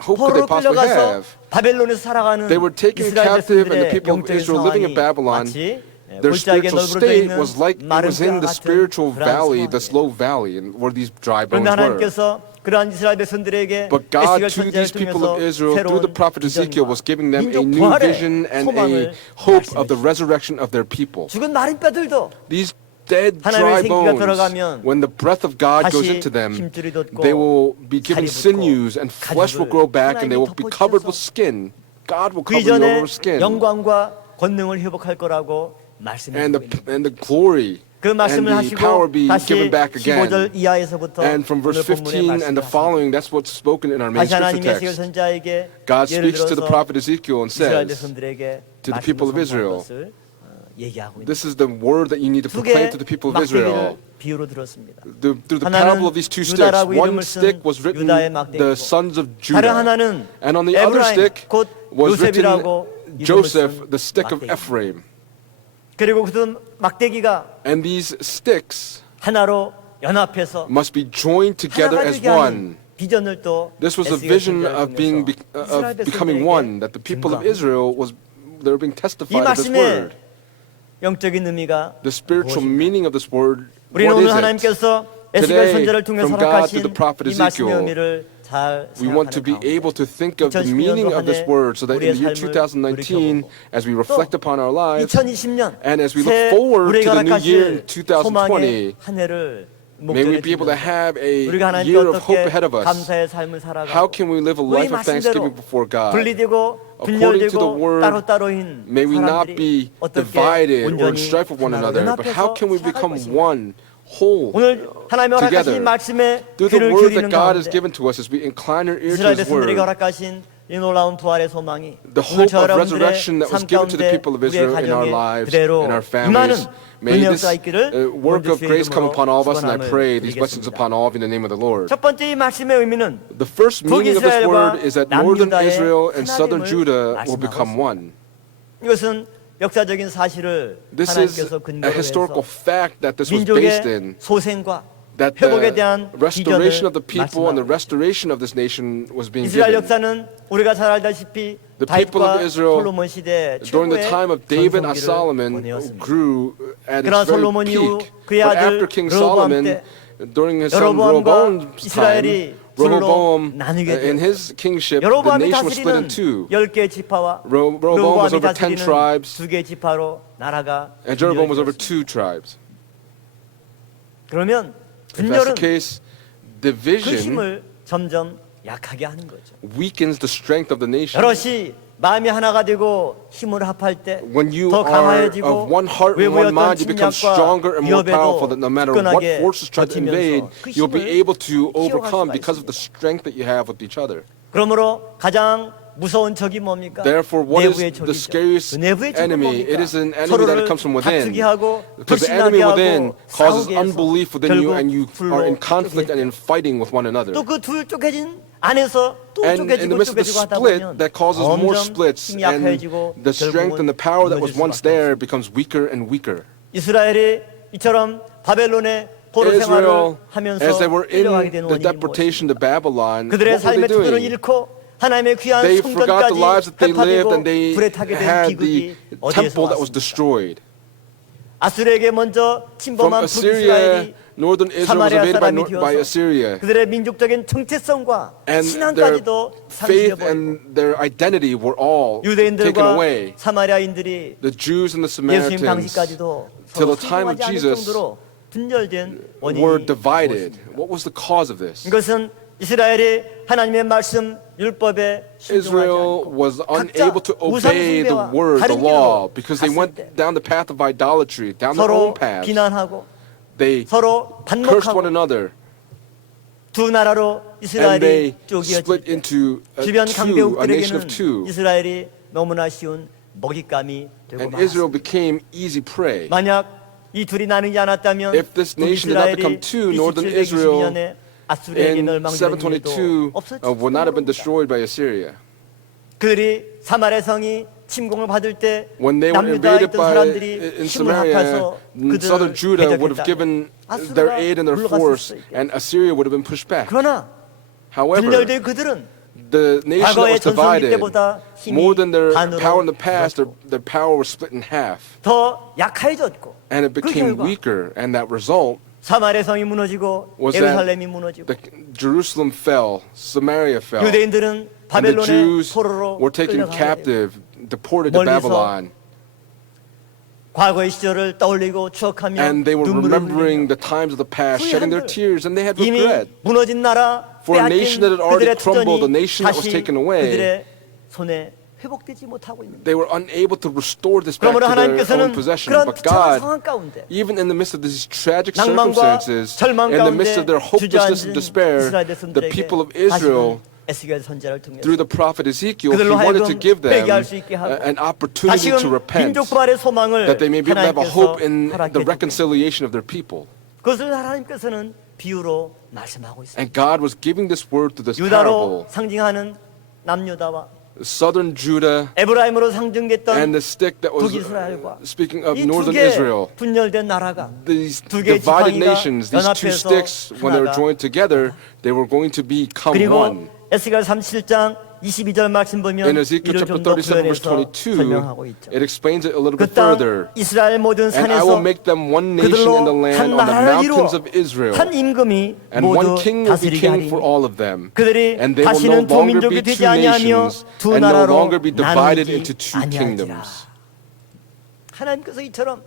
hope could they 포로로 possibly 끌려가서 have? 바벨론에서 살아가는 They were taken 이스라엘 captive, and the 백성들의 people of 영적인 Israel living in 상황이 Babylon, 마치 their 골짜기에 spiritual 널브러져 state 있는 was like it 마른 was in 뼈 the 같은 spiritual 그러한 valley, the 상황이에요. slow valley, and where these dry bones 그런데 were. 하나님께서 그러한 이스라엘 백성들에게 But God, 에스겔 to 선지자를 these people 통해서 of Israel, through the 새로운 prophet Ezekiel, was giving them a 민족 new 부활의 vision and a 소망을 hope of the 말씀해 resurrection of their people. 죽은 마른 뼈들도 These dead, 하나님의 dry 생기가 bones, 들어가면 when the breath of God goes 다시 into them, 힘줄이 돋고 they will be given 살이 붙고 sinews, and flesh will grow back, and they will be covered with skin. God will 그 cover you over 이전에 with skin. 영광과 권능을 회복할 거라고 말씀해 And 주고 있습니다. the glory 그 and 말씀을 the power 하시고 be given 다시 back 15절 again. 이하에서부터 And from verse 오늘 본문의 15 and the 말씀을 following, that's what's spoken in our main 다시 scripture 하나님의 에스겔 text. 선지자에게 God 예를 speaks to the 들어서 prophet Ezekiel and 이스라엘 says, 백성들에게 to the people of 말씀을 Israel, 선포할 것을 얘기하고 있는 this is the word that you need to 두 proclaim 개의 to the people of 막대기를 Israel. 비유로 들었습니다. Through the 하나는 parable of these two sticks, 유다라고 one 이름을 쓴 stick was written 유다의 막대기고, the sons of 다른 Judah, 하나는 and on the other 에브라임 stick 곧 was written 요셉이라고 이름을 Joseph, 쓴 the stick of 막대기. Ephraim. 그리고 그 막대기가 And these sticks 하나로 연합해서 must be joined together 하나가 as 되게 하는 one. 비전을 또 This was a 에스겔 vision 선지자를 of being 통해서 이스라엘 of becoming 백성들에게 one. That the people of 증거합니다. Israel they were being 이 testified of this 말씀의 word. 영적인 의미가 The spiritual 무엇인가? meaning of this word. 우리는 What 오늘 is it? 하나님께서 에스겔 Today, 선지자를 통해서 from God to 허락하신 the prophet 이 말씀의 Ezekiel, 의미를 잘 We want to be 생각하는 able to think of the 2019 meaning of this 한 해 word, so that in the year 우리의 삶을 2019, as we reflect upon our lives, 2020년 and as we look 새 forward to 우리가 the new year in 허락하실 소망의 2020, 한 해를 may we 목전에 be able to 두면서 have a 우리가 하나님께 year of hope 어떻게 ahead of us. 감사의 삶을 How 살아가고 can we live a 우리 life of thanksgiving 말씀대로 before God? 분리되고 According to the 분열되고 word, 따로따로인 May we not 사람들이 be 어떻게 divided or in 온전히 strife with one 하나로 another, but how 연합해서 can we 살아갈 become 것인가? one, whole, 오늘 하나님의 together? 허락하신 말씀에 Through the 귀를 word 기울이는 that God has 가운데 given to us, as we incline our ear to 이스라엘 His 백성들에게 word, 허락하신 이 놀라운 부활의 소망이 the 오늘 hope 저 of 여러분들의 resurrection that was 삶 given to the 가운데 people of 우리의 Israel in our 가정에 lives, 그대로 in our 임하는 families. May 은혜 this 역사 있기를 work of grace come upon all of us, and I 축원함을 pray these blessings 드리겠습니다. upon all of you in the name of the Lord. 첫 번째 이 말씀의 의미는 The first meaning of this word 북이스라엘과 is that northern 남유다의 Israel and southern 하나됨을 Judah will 말씀하고 become 있습니다. one. 이것은 역사적인 사실을 This is 하나님께서 a 근거로 historical 해서 fact that this was based 민족의 in, 소생과 that 회복에 the 대한 restoration 비전을 of the people and the 말씀하고 restoration of this nation was being 이스라엘 given. 역사는 우리가 잘 알다시피 The people of 다윗과 Israel, 솔로몬 시대 During the 최고의 time of David and 전성기를 Solomon, 보내었습니다. grew at 그러나 its very 솔로몬 이후 peak. 그의 But 아들 after King 르호보암 Solomon, 때 during his son 여로보암과 Rehoboam's 이스라엘이 time, 둘로 Rehoboam, 나뉘게 in 되었습니다. his kingship, the 여로보암이 nation was split in 다스리는 two. 10개의 지파와 Rehoboam was 르호보암이 over 10 다스리는 tribes, 2개의 지파로 나라가 and Jeroboam was over 분열되었습니다. 2 tribes. 그러면 If that's the 분열은 case, 그 division 힘을 점점 약하게 하는 거죠. weakens the strength of the nation. 여럿이 마음이 하나가 되고 힘을 합할 때 When you 더 are 강화해지고 of one heart and 외부의 one 어떤 mind, you become stronger and more powerful. 위협에도 That no matter what 굳건하게 forces try to invade, 버티면서 그 you'll be 힘을 able to 키워갈 overcome 수가 because of the 있습니다. strength that you have with each other. 그러므로 가장 무서운 적이 뭡니까? Therefore, what is 내부의 the 적이죠. scariest 그 내부의 적은 enemy? 뭡니까? It is an enemy that 서로를 comes from within. 다투게 하고 Because the 불신하게 enemy within 하고 causes 싸우게 해서 unbelief within you, 결국 and you 불로 are in conflict and in 쪼개져. fighting with one another. 또 그 둘 쪼개진 안에서 또 And in the 쪼개지고 midst of the 쪼개지고 하다 split 보면 that causes more 점점 splits, 힘이 and 약해지고 the strength and the power that was once there becomes weaker and weaker. 이스라엘이 이처럼 바벨론의 포로 생활을 Israel, 하면서 as they were in 끌려가게 된 the 원인이 deportation to Babylon, 그들의 what were 삶의 they 투들을 doing? 잃고 하나님의 귀한 They forgot the lives 성전까지 that they lived, and 회파되고 they 불에 타게 된 had 비극이 the 어디에서 temple that was 왔습니까? destroyed. 아수르에게 먼저 From 침범한 Assyria, 북이스라엘이 northern Israel was 사마리아 invaded 사람이 by 되어서 Assyria. 그들의 민족적인 정체성과 And their 신앙까지도 faith 상실해버리고 and their identity were all taken 유대인들과 away. 사마리아인들이 The Jews and the 예수님 Samaritans 당시까지도 till 서로 the time of 순종하지 않을 Jesus 정도로 분열된 원인이 were divided. 무엇입니까? What was the cause of this? 이것은 이스라엘이 하나님의 말씀 율법에 순종하지 Israel 않고 was 각자 unable to obey the 우상숭배와 word, the 다른 law, 길로 because they 갔을 went 때 down the path of idolatry, down their 서로 own paths. 비난하고 They 서로 cursed 반목하고 one another, 두 나라로 and 이스라엘이 they 쪼개어질 split 때 into 주변 a nation 강대국들에게는 of two. 이스라엘이 너무나 쉬운 먹잇감이 되고 And Israel 말았습니다. became easy prey. 만약 이 둘이 나누지 않았다면 If this nation did not become two, northern Israel 아수르에게 in 멸망되는 일도 722 없었지. would not have been destroyed by Assyria. 그들이 사마리아 성이 침공을 받을 때 When they were 남유다에 invaded 있던 by 사람들이 in 힘을 Samaria, 합해서 southern Judah would have 대적했다. given their aid and their force, and Assyria would have been pushed back. 그러나 However, 분열된 그들은 the nation that 과거의 was 전성기 divided, 때보다 힘이 more than their power in 반으로 the past, their power was split in half, 더 약해졌고 and it 그 became 결과 weaker. And that result 사마리아 성이 무너지고 was 예루살렘이 that 무너지고 Jerusalem fell, Samaria fell, 유대인들은 and the 바벨론의 Jews 포로로 were taken 끌려가야 돼요. captive, deported to 멀리서 Babylon. 과거의 시절을 떠올리고 추억하며 And they were 눈물을 remembering 흘리며 the times of the past, shedding their 후회한들. tears, and they had 이미 regret. 무너진 나라 For a 빼앗긴 nation that had already 그들의 crumbled, a 투전이 nation that was 다시 taken away, 그들의 손에 회복되지 못하고 있는 They were unable to restore this back 그러므로 to their own 하나님께서는 possession. 그런 But 비참한 God, 상황 가운데 even in the midst of these tragic 낭만과 circumstances, 절망 in the midst of their 가운데 hopelessness 주저앉은 and despair, 이스라엘 the 백성들에게 people of Israel, 다시금 에스겔 선지자를 통해서 through the prophet Ezekiel, he 그들로 wanted to 하여금 give them 회개할 수 있게 하고 an opportunity to 다시금 repent, 민족 부활의 소망을 that they may be able to have a 하나님께서 hope in 허락해 the 주고 reconciliation of their people. 그것을 하나님께서는 비유로 말씀하고 있습니다. And God was giving this word through this 유다로 parable. 상징하는 남유다와 Southern Judah 에브라임으로 and 상징됐던 the stick that was 북이스라엘과 speaking of 이 두 northern 개 Israel. 분열된 나라가 These 두 개의 divided 지팡이가 nations, these two 연합해서 sticks, when they were 하나가 joined together, they were going to become 그리고 one. 에스겔 37장 22절 말씀 보면 In Ezekiel 이를 chapter 좀 더 37 verse 구현해서 22, 설명하고 있죠. it explains it a little 그 bit 땅 further. 이스라엘 모든 And I will 산에서 make them one nation in the 그들로 land 한 on the 나라를 이루어 mountains of Israel. 한 임금이 And one 모두 king will be 다스리게 king 하리니 for all of them. 그들이 And they will no 다시는 두 longer 민족이 be 되지 two 아니하며 nations 두 and no 나라로 longer be divided 나누지 into two 아니하리라. kingdoms. 하나님께서 이처럼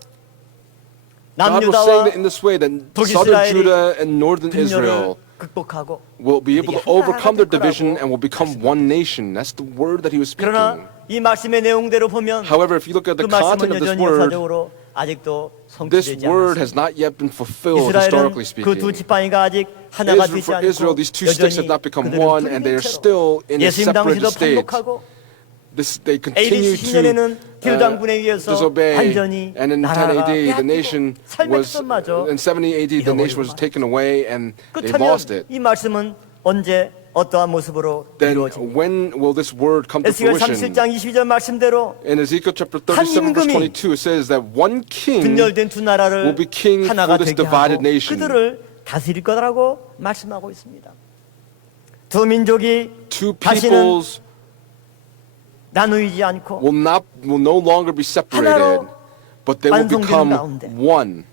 God was saying 남유다와 that in this way that southern 북이스라엘이 Judah and northern 분열을 Israel 극복하고 will be able to 이게 하나가 overcome their 될 거라고 division and will become one nation. That's the word that he was speaking. 그러나 이 말씀의 내용대로 보면 However, if you look at 그 the content 말씀은 of this 여전히 word, 역사적으로 아직도 this 성취되지 word 않았습니다. has not yet been fulfilled 이스라엘은 historically 그 두 speaking. 지팡이가 아직 하나가 되지 For Israel, 않고 these two sticks have 여전히 not become 그들은 one, and they are 분리된 still 채로 in a 예수님 separated 당시도 state. 반복하고 They continue AD 10년에는 디도 to 장군에 의해서 disobey, 완전히 and in 10 나라가 AD, the 빼앗기고 nation 삶의 was 터전마저 in 70 AD, the nation was 잃어버리고 taken away, and they 그렇다면 lost it. 이 말씀은 언제 어떠한 모습으로 Then 이루어집니까? when will this word come to 에스겔 fruition? 37장 22절 말씀대로 In Ezekiel chapter 한 37 verse 임금이 22, it says that one king 분열된 두 나라를 will be king 하나가 for this 되게 divided 하고 nation. 그들을 다스릴 거라고 말씀하고 있습니다. 두 민족이 Two 다시는 peoples 나누이지 않고 will no longer be separated, 하나로 but they will 완성되는 become 가운데 one.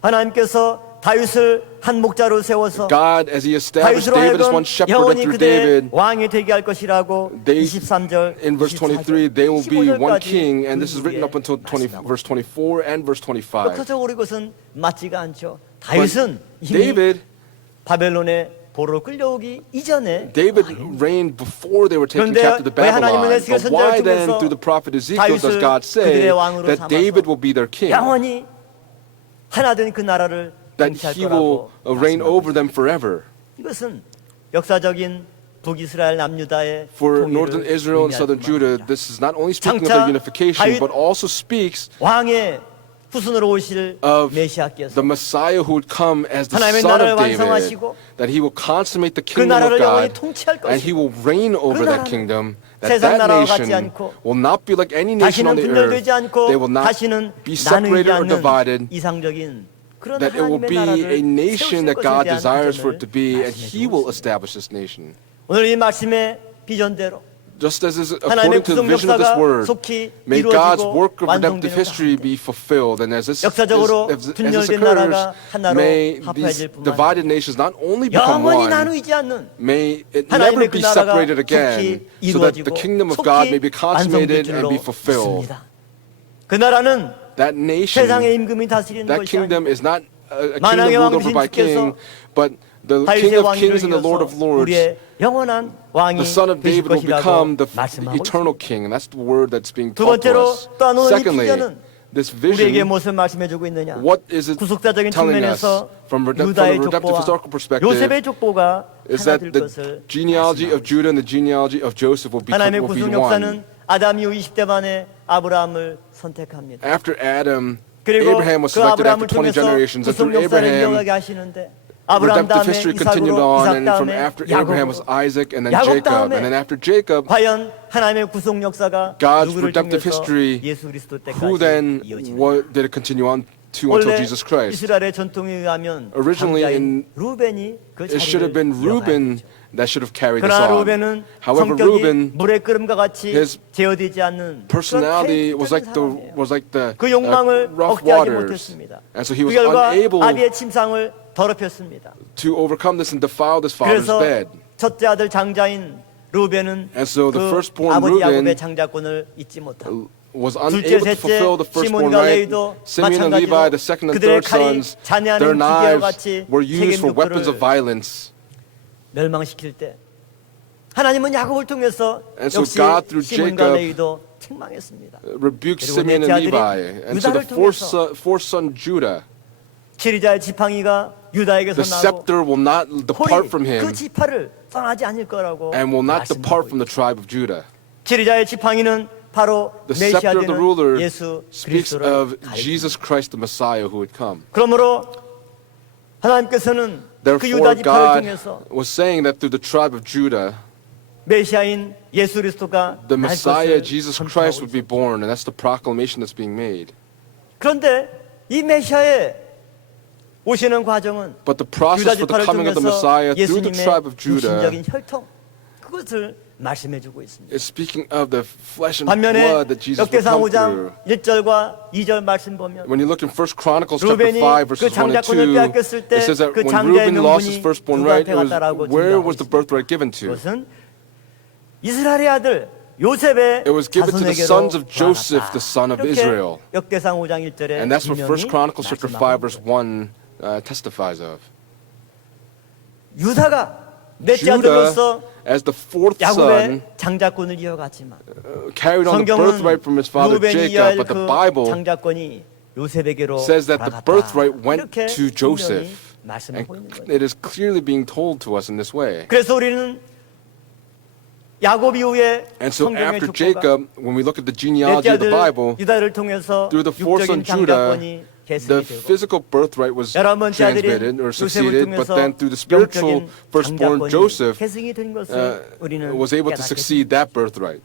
하나님께서 다윗을 한 목자로 세워서 God, as He established 다윗으로 David as 하여금 one shepherd, and 영원히 through 그들의 David, 왕이 되게 할 것이라고 they, 23절, in verse 23, 24절, they will be one 25절까지 king, and this is written up until verse 24 and verse 25. 역사적으로 이것은 맞지가 않죠. 다윗은 이미 David 바벨론의 보로 끌려오기 이전에 David reigned before they were taken 그런데 captive to 왜 하나님은 Babylon. 에스겔 But why 선지자를 then, 통해서 through the prophet Ezekiel, does 다윗을 God say 그들의 왕으로 that David will be their king, 영원히 하나 된 그 나라를 that 통치할 he will 거라고 reign 말씀하고 over them forever? 이것은 역사적인 북이스라엘 남유다의 For 통일을 northern Israel and 의미할 southern 뿐만 Judah, 아니라 this is not only speaking of 장차 their unification, 다윗 but also speaks 왕의 후손으로 오실 of 메시아께서 the Messiah who would come as the 하나님의 son 나라를 of David, 완성하시고 that he will consummate the 그 kingdom of 나라를 영원히 God, 통치할 and he 것이고 will reign over 나라는 that kingdom, that 세상 that 나라와 같지 nation 않고 will not be like any nation 다시는 on the 분열되지 earth. 않고 They will not 다시는 be 나누지 separated or 않는 divided, 이상적인 그런 that it will 하나님의 be a 나라를 세우실 nation that 것에 God 대한 desires for it to be, 비전을 and he will 말씀해 주고 있습니다. establish this nation. 오늘 이 말씀의 비전대로 Just as is 하나님의 according to the 구속 vision of this 역사가 word, 속히 may God's 이루어지고 work of redemptive 완성되는 history 가운데 be fulfilled. And as this 역사적으로 occurs, 분열된 나라가 하나로 may 합해질 these 뿐만 divided nations not only become 영원히 one, 나누이지 않는 may it 하나님의 never 그 be 나라가 separated again, 속히 so that the 이루어지고 kingdom of God may 속히 be consummated 완성될 and 줄로 be fulfilled. 믿습니다. 그 나라는 That nation, 세상의 임금이 다스리는 that 것이 kingdom 아니고 is not a 만왕의 kingdom ruled 왕 over by king, but the King 다윗의 of 왕위를 kings and the Lord of 이어서 lords. 우리의 영원한 왕이 The son of 되실 David will become 것이라고 the 말씀하고 eternal 있습니다. king, and that's the word that's being 두 taught to 번째로 us. 또 오늘 이 Secondly, 비전은 this 우리에게 vision, 무엇을 말씀해주고 있느냐? what is it 구속사적인 telling us 측면에서 from the 유다의 redemptive 족보와 historical perspective 요셉의 족보가 is 하나 that 될 the 것을 genealogy of 말씀하고 Judah and the genealogy of Joseph will be 하나님의 one. 구속 역사는 아담 이후 20대 만에 아브라함을 선택합니다. After Adam, 그리고 Abraham was 그 selected 아브라함을 after 20 통해서 generations, and 구속 through 역사를 Abraham, 이어가게 하시는데 아브라함 redemptive 다음에 history continued 이삭으로, on, 이삭 and from 다음에 after Abraham was 야곱으로. Isaac, and then 야곱 Jacob, 다음에 and then after Jacob, 과연 하나님의 구속 역사가 God's 누구를 redemptive 통해서 history, 예수 그리스도 who 때까지 then 이어지느냐. did it continue on to until 원래 Jesus Christ? 이스라엘의 전통에 의하면 Originally 장자인 루벤이 그 It should have been 자리를 Reuben 이어가야 되죠. that should have carried this 그러나 on. 루벤은 However, 성격이 Reuben, 물의 끓음과 같이 his 제어되지 않는 personality 그런 was like 사람이에요. the 그 욕망을 rough 억제하지 waters, 못했습니다. and so he 그 was 결과 unable 아비의 침상을 더럽혔습니다. to overcome this and defile his father's 그래서 bed. 첫째 아들 장자인 루벤은 And so the 그 firstborn 아버지 Reuben 야곱의 장자권을 잊지 못하고 was 둘째, unable to 셋째 fulfill the firstborn 시몬과 right. 레위도 Simeon and Levi, 마찬가지로 the second and 그들의 third 칼이 sons, 잔해하는 their 기계와 knives 같이 were used for 세겜 weapons of 족보를 violence. 멸망시킬 때 하나님은 야곱을 통해서 And so 역시 God, through 시몬과 Jacob, 레위도 책망했습니다. Rebuked 그리고 Simeon 넷째 and 아들인 Levi. And so the 유다를 fourth son Judah, 치리자의 지팡이가 유다에게서 the 나고 scepter will not depart from 그 him 지파를 떠나지 않을 거라고 and will not depart 말씀하고 from the tribe of Judah. 치리자의 지팡이는 바로 The 메시아 scepter of the ruler 되는 예수 speaks 그리스도를 of 가리킵니다. Jesus Christ, the Messiah who would come. 그러므로 하나님께서는 그 유다 Therefore, 지파를 God 통해서 was saying that through the tribe of Judah, 메시아인 예수 그리스도가 the 날 Messiah, 것을 Jesus 선포하고 Christ, would be 있습니다. born, and that's the proclamation that's being made. 그런데 이 메시아의 오시는 과정은 But the 유다 process for the 지파를 coming of the 통해서 Messiah through the 예수님의 tribe of Judah 육신적인 혈통 그것을 말씀해주고 있습니다. is speaking of the flesh and 반면에 blood that Jesus would 역대상 come through. 5장 1절과 2절 말씀 보면 When you look in 1 Chronicles chapter 루벤이 5 그 verses 1 and 장자권을 2, 빼앗겼을 때 it says that 그 when 장자의 Reuben lost his 명분이 firstborn right, 누구한테 it was, 갔다라고 where 증명하고 was the 있습니다. birthright given to? 그것은 이스라엘의 아들 요셉의 It was given to the 자손에게로 sons of Joseph, 돌아갔다. the son of 이렇게 Israel. 역대상 5장 1절에 And that's what 1 분명히 Chronicles chapter 5 말씀하고 verse 있는 1 testifies of. 유다가 넷째 Judah, 아들로서 as the fourth son, 야곱의 장자권을 이어갔지만 carried on the 성경은 birthright from his father 루벤이 이어야 Jacob, 할 but the 그 Bible 장자권이 요셉에게로 says that the 돌아갔다. birthright went 이렇게 to 분명히 Joseph. And 말씀하고 있는 거예요. it is clearly being told to us in this way. 그래서 우리는 야곱 이후에 And so 성경의 after 축복과 Jacob, when we look at the genealogy 넷째 of the 아들 Bible, 유다를 통해서 through the fourth son 육적인 Judah, 장자권이 the 계승이 되고 physical birthright was 열한 번째 transmitted 아들인 or 요셉을 succeeded, but 통해서 then through the spiritual 영적인 firstborn 장자권이 Joseph 계승이 된 것을 우리는 was able to 깨닫게 succeed that birthright.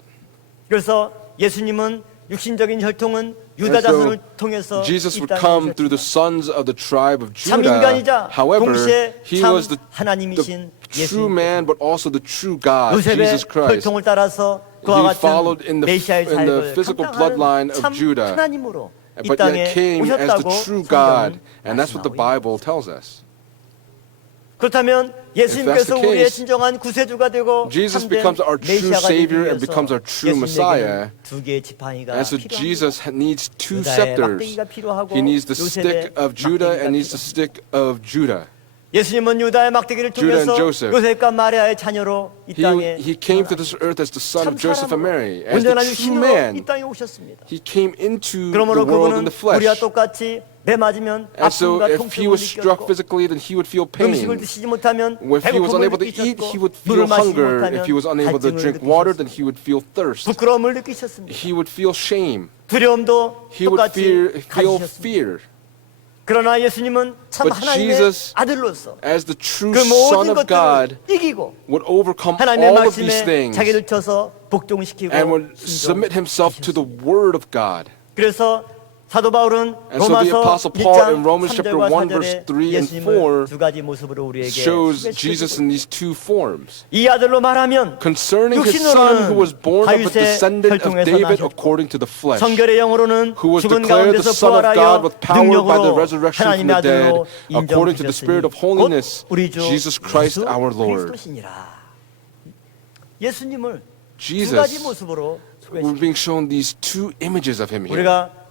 그래서 예수님은 육신적인 혈통은 유다 And so 자손을 통해서 Jesus 이 would 땅에 come through the 오셨지만 sons of the tribe of 참 Judah. 인간이자 However, 동시에 he 참 was the 하나님이신 true 예수님 man, but also the true God, 요셉의 Jesus Christ. 혈통을 따라서 그와 He 같은 followed in the 메시아의 physical 삶을 bloodline 감당하는 of 참 Judah, 하나님으로 이 but 땅에 yet came as the 오셨다고 true God, 성경은 and that's what the 말씀하고 있습니다. Bible tells us. 그렇다면 예수님께서 If that's the 우리의 case, 진정한 구세주가 되고 Jesus 참된 becomes our true 메시아가 Savior 되기 and becomes our 위해서 true Messiah. 예수님에게는 두 개의 지팡이가 And so 필요합니다. Jesus needs two 유다의 scepters. 막대기가 필요하고 He needs the 요셉의 stick of Judah 막대기가 and needs the stick of Judah. 예수님은 유다의 막대기를 Judah and 통해서 Joseph. 요셉과 마리아의 자녀로 이 땅에 He came to this earth as the son 참 of Joseph and 사람으로 Mary, as the 온전한 true 육신으로 이 man. 땅에 오셨습니다. He came into the 그러므로 world in 그분은 the flesh. 우리와 똑같이 매 맞으면 And so 아픔과 if he 통증을 was struck 느꼈고 physically, then he would feel 음식을 pain. 드시지 못하면 If he was 배고픔을 unable to eat, he would 느끼셨고 feel 물을 마시지 hunger. 못하면 If he was unable to 갈증을 drink water, then 느끼셨습니다. he would feel thirst. 부끄러움을 느끼셨습니다. He would feel shame. 두려움도 He would 똑같이 feel 가지셨습니다. fear. 그러나 예수님은 참 But 하나님의 Jesus, 아들로서 as the true 그 Son 모든 of God, 것들을 이기고 would overcome 하나님의 all of these 말씀에 things 자기를 쳐서 복종시키고 and would submit himself to the 순종시키셨습니다. Word of God. 그래서 사도 바울은 And so the 로마서 Apostle Paul 1장 in Romans chapter 3절과 1 verse 4절에 3 and 4 예수님을 두 가지 모습으로 우리에게 shows 소개시켜주고 Jesus in these two forms. 이 아들로 말하면 Concerning his son who was born of a 다윗의 descendant of 혈통에서 David 나셨고 according to the flesh, 성결의 영으로는 who was 죽은 declared the 가운데서 Son of God 부활하여 with power by the 능력으로 resurrection from 하나님의 the dead, 아들로 according to the Spirit of holiness, 인정되셨으니 곧 우리 주 Jesus Christ 예수 our Lord. 그리스도시니라. 예수님을 두 Jesus, 가지 모습으로 we're 소개시킵니다. being shown these two images of him here. 우리가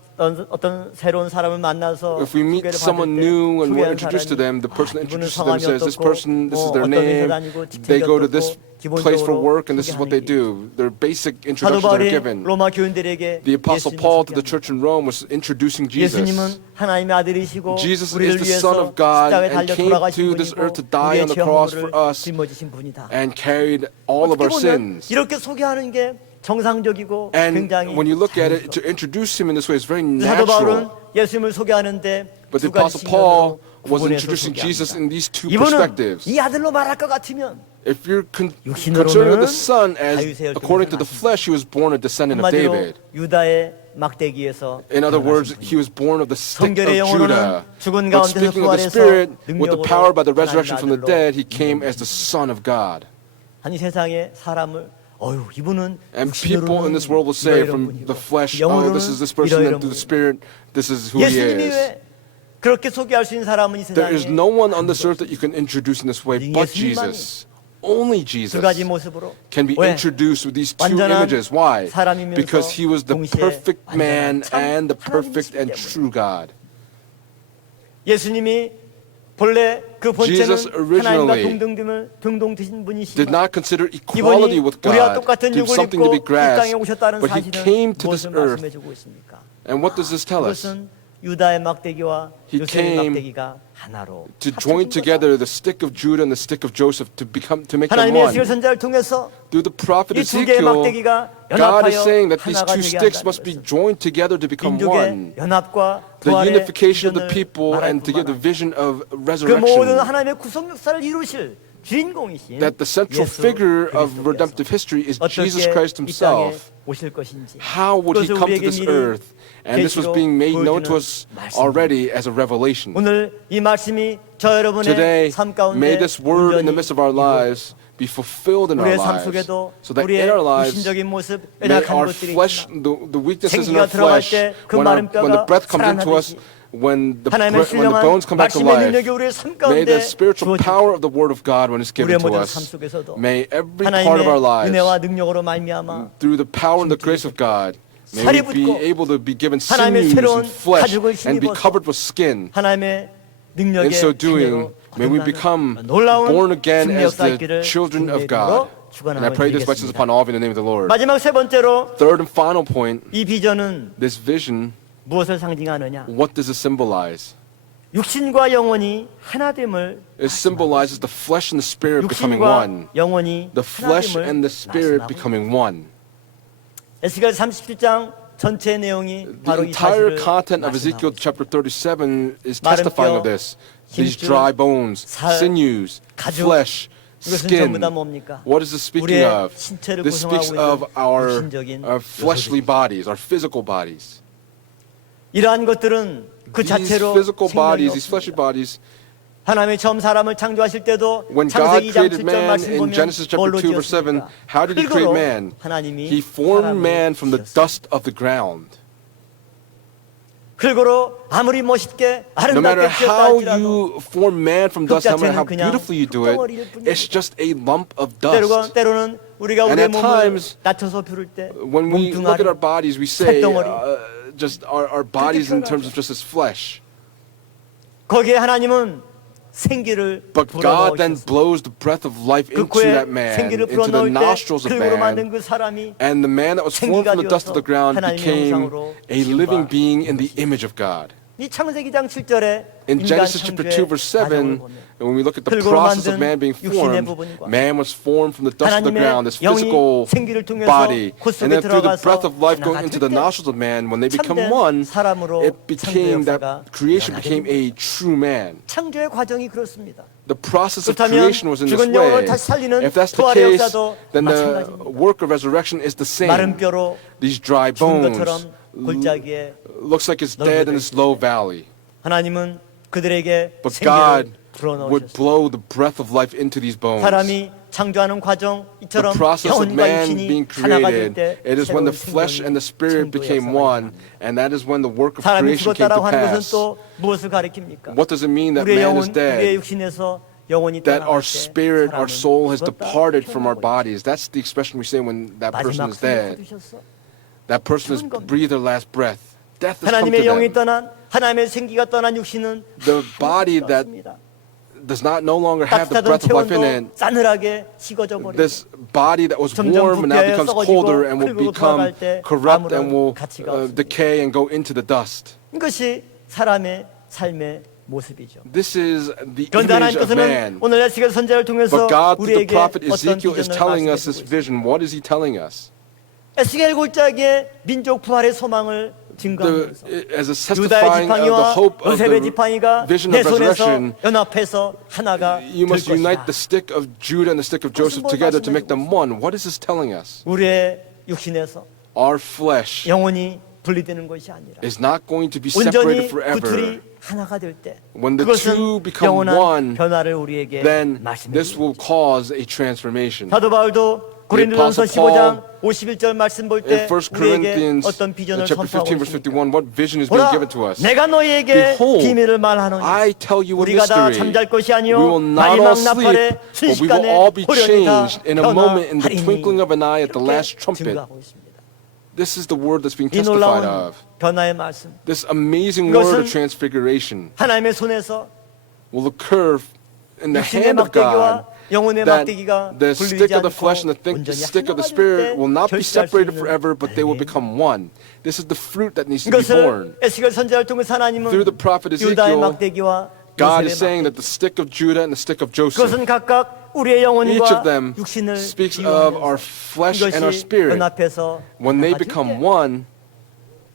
어떤 새로운 사람을 만나서 If we meet 소개를 someone 받을 때 new and we're 소개한 introduced to them, the person 사람이 이분은 introduces them 성함이 says, this 어떻고 person, this is their 어떤 회사 name, 다니고 they 직책이 go to this 어떻고 place for 기본적으로 work, and this is what they 소개하는 게 do. Their basic 사도 introductions are 바울이 given. 로마 교인들에게 The Apostle 예수님을 Paul to the 소개합니다. church in Rome was introducing Jesus. 예수님은 하나님의 아들이시고 Jesus 우리를 is the Son 위해서 of God 십자가에 and 달려 came 돌아가신 to this 분이고 earth to die 우리의 on the 죄 cross for 허물을 us 짊어지신 분이다. and carried all of 어떻게 our 보면 sins. 이렇게 소개하는 게 정상적이고 And 굉장히 when you look at it, 자연스러워. to introduce him in this way is very 사도 바울은 natural. 예수님을 소개하는데 But the 두 가지 Apostle Paul 측면으로 was 구분해서 introducing Jesus 소개합니다. in these two 이분은 perspectives. 이 아들로 말할 것 같으면 If you're 육신으로는 concerning the son as 다윗의 according to the 혈통에서 flesh, he was born a descendant of 한마디로 David. 유다의 막대기에서 In other 태어나신 words, 분이에요. he was born of the stick of 성결의 영으로는 Judah. 죽은 But 가운데서 speaking of the 부활해서 Spirit, with the 능력으로 power by the 하나님의 resurrection from the 아들로 dead, he came as the Son of God. 아니 세상에 사람을 어휴 이분은 And people in this world will say from the flesh, oh, this is this person, and through the Spirit, this is who he 예수님이 is. 왜 그렇게 소개할 수 있는 사람은 이 There is 세상에 no one on this earth that you can introduce in this way but 예수님만이. Jesus. Only 두 Jesus 가지 모습으로 can be 왜? introduced with these two 완전한 images. Why? 사람이면서 Because he was the 동시에 perfect man 완전한 참 and the perfect 하나님이시기 and 때문에. true God. 예수님이 본래 그 Jesus 본체는 하나님과 originally 동등 드신 Did 분이시지만 not consider equality 이분이 with 우리와 God 똑같은 to be 육을 something to be 입고 이 땅에 grasped, 오셨다는 but he 사실은 came to this 무엇을 earth. 말씀해주고 있습니까? And what does this tell us? 그것은 유다의 막대기와 He 요셉의 came 막대기가 하나로 To 합쳐진 join 거다. together the stick of Judah and the stick of Joseph to make them 하나님의 one. 에스겔 선지자를 통해서 Through the prophet 이 두 개의 Ezekiel, 막대기가 God is 연합하여 saying that these 하나가 two 되게 sticks 한다는 must be 것은 joined together to become 민족의 one. 연합과 The 부활의 unification of the 비전을 people 말할 and to give the 뿐만 vision of 그 모든 resurrection. 하나님의 구속 역사를 이루실 주인공이신 That the central 예수 figure of 그리스도께서 redemptive history is Jesus 어떻게 Christ 이 땅에 himself. 오실 것인지 How would he 그것을 come to 우리에게 this 미리 earth? And this was 계시로 being made known to 보여주는 us 말씀입니다. already as a revelation. 오늘 이 말씀이 저 여러분의 Today, 삶 가운데 may this word in the 온전히 midst of our lives be fulfilled in our 우리의 삶 lives, 속에도 so that 우리의 in our lives, 육신적인 모습 may 연약한 our 것들이 flesh, 있지만 the weaknesses in 생기가 our 들어갈 flesh, 때 그 when 마른 the 뼈가 breath comes into us, 살아나듯이 when the 하나님의 bones 신령한 come back to 말씀의 life, 능력이 우리의 삶 may 가운데 the spiritual 주어지고 power of the Word of God, when it's given 우리의 to 모든 us, 삶 속에서도 may every part of 하나님의 our lives, 은혜와 능력으로 말미암아 through the power and the grace of God, may 살이 we be 붙고 able to be given 하나님의 sinews 새로운 and flesh 가죽을 and be 힘입어서 covered with skin. 하나님의 능력의 In so doing, 자녀로 may we 거듭나는 become 놀라운 born again 승리 as 역사 the 있기를 children of 주님의 God. 이름으로 And I 축원함을 pray this blessings 드리겠습니다. upon all of you in the name of the Lord. 마지막 세 번째로 Third and final point, 이 비전은 this vision, 무엇을 상징하느냐? what does it symbolize? 육신과 영혼이 하나됨을 It symbolizes the flesh and the spirit becoming 육신과 one. 영혼이 The flesh 하나됨을 and the spirit 말씀하고 becoming one. 에스겔 37장 전체 내용이 The 바로 이 entire 사실을 content of 말씀하고 Ezekiel 있습니다. chapter 37 is 마른 testifying 뼈, of this. These 힘줄, dry bones, 살, sinews, 가죽, flesh, 이것은 skin. 전부 다 뭡니까? What is this speaking 우리의 of? 신체를 This speaks 구성하고 of 있는 our 육신적인 fleshly 요소들입니다. bodies, our physical bodies. 이러한 것들은 그 These 자체로 physical 생명이 bodies, these fleshly 없습니다. bodies, 하나님이 처음 사람을 창조하실 때도 when God 창세기 2장 created 7절 man 말씀 in 보면 Genesis chapter 뭘로 2 verse 7, 지었습니까? how did he create 흙으로 man? 하나님이 He formed 사람을 man from the 지었습니다. dust of the ground. 흙으로 아무리 멋있게 No matter 아름답게 지었다 how 할지라도 you form man from dust, no matter how 자체는 그냥 beautifully you do 흙덩어리일 it, 뿐입니다. it's just a lump of dust. 때로는 우리가 And 우리의 at 몸을 times, 낮춰서 부를 때 When we look at our 몸뚱아리 bodies, we say 뱃덩어리. just our bodies in terms of just as flesh. 거기에 하나님은 생기를 But God then 불어넣으셨습니다. blows the breath of life 그 into 코에 that man, 생기를 into the 불어넣을 때 nostrils of 흙으로 만든 man. 그 사람이 And the man that was formed 생기가 from the dust of the ground 되어서 became 하나님의 a 형상으로 living 지음받은 being in the image of God. 이 창세기장 7절에 In 인간 Genesis chapter 2 창조의 verse 과정을 7, 보면 when we look at the 흙으로 process of 만든 man being 육신의 formed, 부분과 man was formed from the dust of the 하나님의 ground, this 영이 physical 생기를 통해서 body. 콧 속에 And then through the 들어가서 breath of life going 하나가 into the 될 때 nostrils of man, when they become 참된 one, 사람으로 it became 창조 that 역사가 creation 일어나게 became 된 a true man. 창조의 과정이 그렇습니다. The process of 그렇다면 creation was in this 죽은 way. 영혼을 다시 살리는 If that's the 부활의 case, 역사도 then the 마찬가지입니다. work of resurrection is the 마른 same. 뼈로 These dry 죽은 bones 것처럼 골짜기에 looks like it's dead in this low valley. 하나님은 그들에게 But 생기를 God would 불어넣으셨습니다. blow the breath of life into these bones. 사람이 창조하는 과정 The 이처럼 process of 영혼과 man 육신이 being 하나가 될 created, 때 it is when 새로운 the flesh and the spirit 생명이 became 창조의 one, 역사가 and that is when the work of 사람이 creation came 죽었다라고 to 하는 것은 pass. 또 무엇을 가리킵니까? What does it mean that 우리의 man 영혼, is 우리의 dead? 육신에서 영혼이 That 떠나갈 our 때 spirit, our 사람은 soul has 죽었다 departed from our 표현하고 있죠. bodies. That's the expression we say when that person 마지막 is 숨을 dead. 거두셨어. That person has 죽은 겁니다. breathed their last breath. Death has come to 하나님의 영이 them. 떠난 하나님의 생기가 떠난 육신은 The body that 죽었습니다. does not no longer have the 따뜻하던 breath of life in 체온도 it. 싸늘하게 식어져 버리고 This body that was 점점 warm now 부패하여 becomes 썩어지고 colder and will 흙으로 become 돌아갈 때 corrupt 아무런 and will 가치가 없습니다. decay and go into the dust. 이것이 사람의 삶의 모습이죠. This is the 그런데 image of 하나님께서는 man. 오늘 에스겔 선지자를 통해서 But God, through the 우리에게 prophet 어떤 Ezekiel, is 비전을 telling us 말씀해 this 주고 있습니다. vision. What is he telling us? 에스겔 골짜기에 민족 부활의 소망을 증거하면서 as a 유다의 testifying of the 지팡이와 hope of 요셉의 the 지팡이가 vision 내 of 손에서 resurrection, 연합해서 하나가 you 될 must unite 것이다. the stick of Judah and the stick of Joseph together to make them one. What is this telling us? 우리의 육신에서 Our flesh 영혼이 분리되는 것이 아니라 is not going to be 온전히 separated 그 둘이 forever. 하나가 될 때 When the 그것은 two become 영원한 one, 변화를 우리에게 then 말씀해 this will 주십니다. cause a transformation. 사도 바울도 고린도전서 Apostle Paul 15장 51절 말씀 볼 In 때 1 우리에게 Corinthians 어떤 비전을 chapter 선포하고 15 verse 있습니까? 51, what vision is being 보라, given to us? 내가 너희에게 Behold, 비밀을 말하노니 I tell you a 우리가 다 mystery. 잠잘 것이 We 아니요 will not all 마지막 sleep, 나팔에 but we will 순식간에 all be 호련히 다 changed in a moment, in the 변화하리니 twinkling of an eye, at the last 이렇게 trumpet. 증거하고 있습니다. This is the word that's being 이 testified 놀라운 of. 변화의 말씀 This amazing word 이것은 of transfiguration 하나님의 손에서 will occur in the 육신의 hand of God. 막대기와 영혼의 That 막대기가 the stick 분리되지 of the flesh and 않고 the 온전히 stick of the 하나가 spirit 될 will not 때 be 결실할 수 separated 있는 forever, but they will 하나님. become one. This is the fruit that needs to be 이것을 born. 에스겔 선지자를 통해서 하나님은 Through the prophet 유다의 Ezekiel, 막대기와 God 요셉의 is saying 막대기 that the stick of Judah and the stick of Joseph, 그것은 각각 우리의 each 영혼과 of them 육신을 speaks of our 비유하면서 flesh and our 이것이 spirit. 연합해서 When they 하나가 될 become 때 one,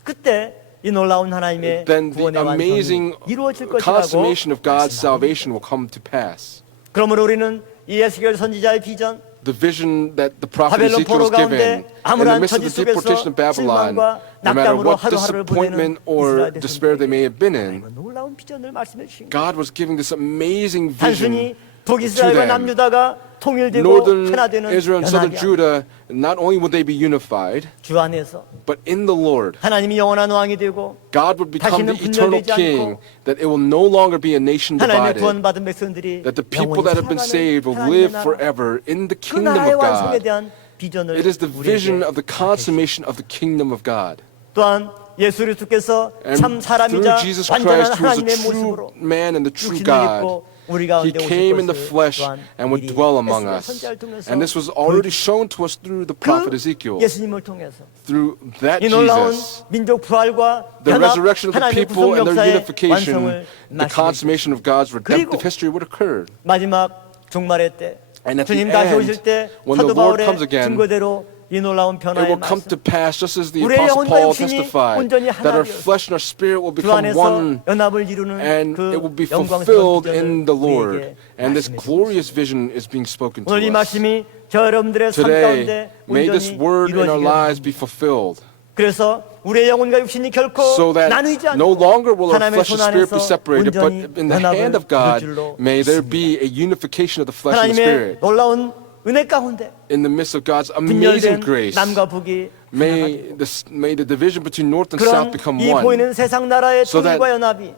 그때 이 놀라운 하나님의 then the 구원의 완성이 amazing 이루어질 것이라고 consummation of God's 말씀합니다. salvation will come to pass. 그러므로 우리는 이 에스겔 선지자의 비전 The vision that the prophet 바벨론 Ezekiel was 포로 given 가운데 in the 암울한 midst of 처지 the deportation 속에서 of Babylon, 실망과 no matter 낙담으로 what 하루하루를 보내는 disappointment or 이스라엘 despair they may have been in, 하나님은 놀라운 비전을 말씀해 주신 거예요. God was giving this amazing 단순히 vision to 북이스라엘과 them. 남유다가 통일되고 Northern 하나되는 Israel and Southern 연합이 아니라 Judah, not only would they be unified, 주 안에서 but in the Lord, 하나님이 영원한 왕이 되고 God would become the 다시는 eternal 분열되지 king, 않고 that it will no longer be a nation 하나님의 divided, 구원받은 백성들이 that the people 영원히 that have been 살아가는 saved will 하나님의 live 나라, forever in the 그 kingdom 나라의 of 완성에 God. 대한 비전을 It is the vision 우리에게 of the consummation of the kingdom of God. 또한 예수 그리스도께서 참 And 사람이자 through Jesus 완전한 Christ, who is 하나님의 a true 모습으로 man and the true 육신을 God, 입고 우리 He 가운데 came 오실 in the 것을 flesh 또한 and would 미리 dwell among 에스겔 us. 선지자를 통해서 And this was already shown to us through the prophet Ezekiel. 예수님을 통해서 Through that 이 놀라운 Jesus, 민족 부활과 the 연합 resurrection of the 하나님의 people 구속 and their 역사의 unification, 완성을 the 말씀해 consummation of God's redemptive 그리고 history would occur. 마지막 종말의 때 And at the 주님 다시 end, 오실 때 when the 사도 Lord 바울의 comes again, 증거대로 이 놀라운 It 변화의 will come 말씀 to pass, just as the 우리의 Apostle 영혼과 Paul 육신이 testified, 온전히 that our 하나되어서 flesh and our spirit will 주 become 안에서 one, 연합을 이루는 and 그 it will be 영광스러운 fulfilled 비전을 in the Lord. 우리에게 And this 말씀해 주셨습니다. glorious vision is being spoken to 오늘 이 us. 말씀이 저 여러분들의 삶 Today, 가운데 may this 온전히 word in our 이루어지기를 lives be 바랍니다. fulfilled, 그래서 우리의 영혼과 육신이 결코 so that 나누지 no 않고 longer will our 하나님의 flesh 손 and spirit 안에서 be separated, but 온전히 in the hand 연합을 of God, 이룰 줄로 may there 믿습니다. be a unification of the flesh and the 하나님의 spirit. 놀라운 은혜 가운데 In the midst of God's amazing 분열된 grace, 남과 북이 may the division between north and 그런 south become 이 one. 보이는 세상 나라의 So that 통일과 연합이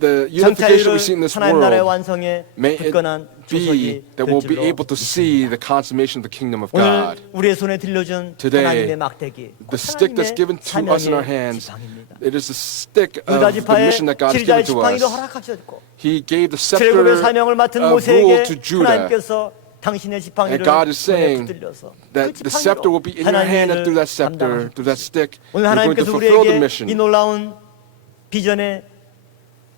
The unification we see in 전차율을 this 하나님 나라의 world, 완성에 may it 굳건한 be 주석이 that 될 we'll be 줄로 able to see the consummation of the kingdom of 오늘 God. 우리의 손에 들려준 Today, 하나님의 막대기 The stick that's given to us in our hands, 지팡입니다. it is the stick of 유다 the 지파의 mission that God has 지리자의 given to 지팡이도 us. 허락하셨고 He gave the 제국의 scepter 사명을 맡은 of rule 모세에게 to Judah, 하나님께서 당신의 지팡이를 and God is 손에 saying 붙들려서 that 그 the scepter will be in your hand, and through that scepter, through that stick, 오늘 you're going to 하나님께서 fulfill the 우리에게 이 mission. 놀라운 비전의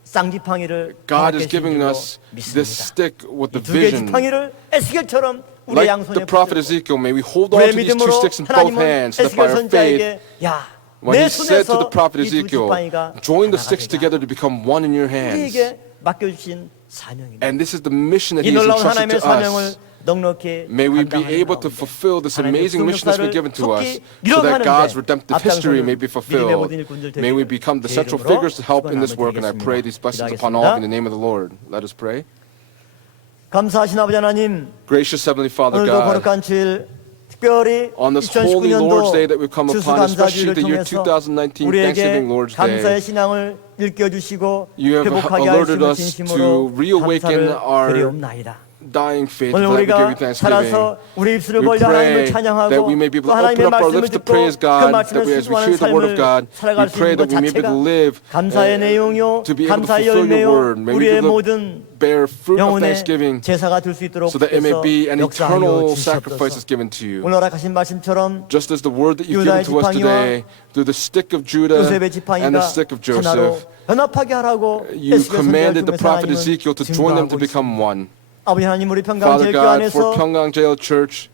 쌍지팡이를 God 허락해 is 주신 giving 줄로 us this 믿습니다. stick with the 두 개의 vision. 지팡이를 에스겔처럼 우리의 Like 양손에 the prophet 붙들고 Ezekiel, may we hold on 우리의 to these two 믿음으로 sticks in both 하나님은 hands, so that by 에스겔 our faith, 선지자에게 야, when 내 he said to 손에서 the prophet 이 두 Ezekiel, 지팡이가 join the 하나가 sticks 되자. together to become one in your hands. 우리에게 맡겨주신 사명입니다. And this is the mission that 이 he has 놀라운 entrusted 하나님의 to 사명을 us. 넉넉히 May we be 감당하는 able to 가운데 fulfill this 하나님의 amazing mission that's been given to us, 속히 so that God's 이뤄가는데 redemptive history may be 앞장서는 믿음의 fulfilled. 모든 일꾼들 May we 되기를 become the 제 central 이름으로 figures to help in this work, and I 축원하며 pray these blessings upon all of you in the 기도하겠습니다. name of the Lord. Let us pray. 감사하신 아버지 하나님, Gracious Heavenly Father 오늘도 God, 거룩한 주일 특별히 on this holy Lord's Day that we've come upon, especially 추수감사주일을 the year 통해서 2019 우리에게 Thanksgiving Lord's 감사의 Day, 신앙을 일깨워주시고 You have 회복하게 alerted 하시는 us 진심으로 to reawaken 감사를 our 드리옵나이다. dying faith, 오늘 that we give you 우리가 thanksgiving. 살아서 우리 입술을 We 벌려 하나님을 pray 찬양하고 that we may be 또 able to open 하나님의 up our 말씀을 lips to 듣고 praise 그 God, that 말씀을 we, as we 순종하는 hear the Word 삶을 of God, we 살아갈 수 pray 있는 that 것 we may be able 자체가 to live 감사의 내용이요 to be able to 감사의 fulfill your 열매요 word. May we 우리의 be able to 모든 bear fruit of 영혼의 thanksgiving, 제사가 될 수 있도록 so that it may 주께서 be an 역사하여 eternal sacrifice 주시옵소서. is given to you. 오늘 허락하신 말씀처럼 Just as the word that you've given 유다의 to us 지팡이와 today, through the stick of Judah 요셉의 and 지팡이가 the stick of 하나로 Joseph, 연합하게 하라고 you 에스겔 선지자를 commanded the 통해서 prophet 하나님은 Ezekiel to join them to 증거하고 become 있습니다. one. 아버지 하나님 우리 Father 평강제일교 God, 안에서 for Pyongyang Jail Church,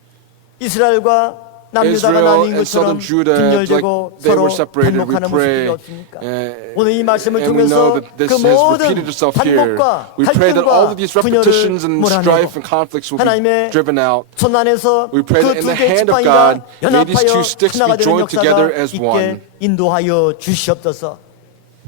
이스라엘과 남유다가 Israel 나뉜 and southern 것처럼 Judah, like 분열되고 they 서로 were separated, we 반목하는 모습이 pray. 없습니까? 오늘 이 말씀을 And we know 통해서 that this 그 has 모든 repeated itself here. 반목과 We pray that all of 갈등과 these repetitions 분열을 and 몰아내고 strife and conflicts will be 하나님의 driven out. 손 안에서 We pray that in 그 두 the 개의 hand of 지팡이가 God, may these 연합하여 two sticks 하나가 be 되는 joined together 역사가 as 있게 one. 인도하여 주시옵소서.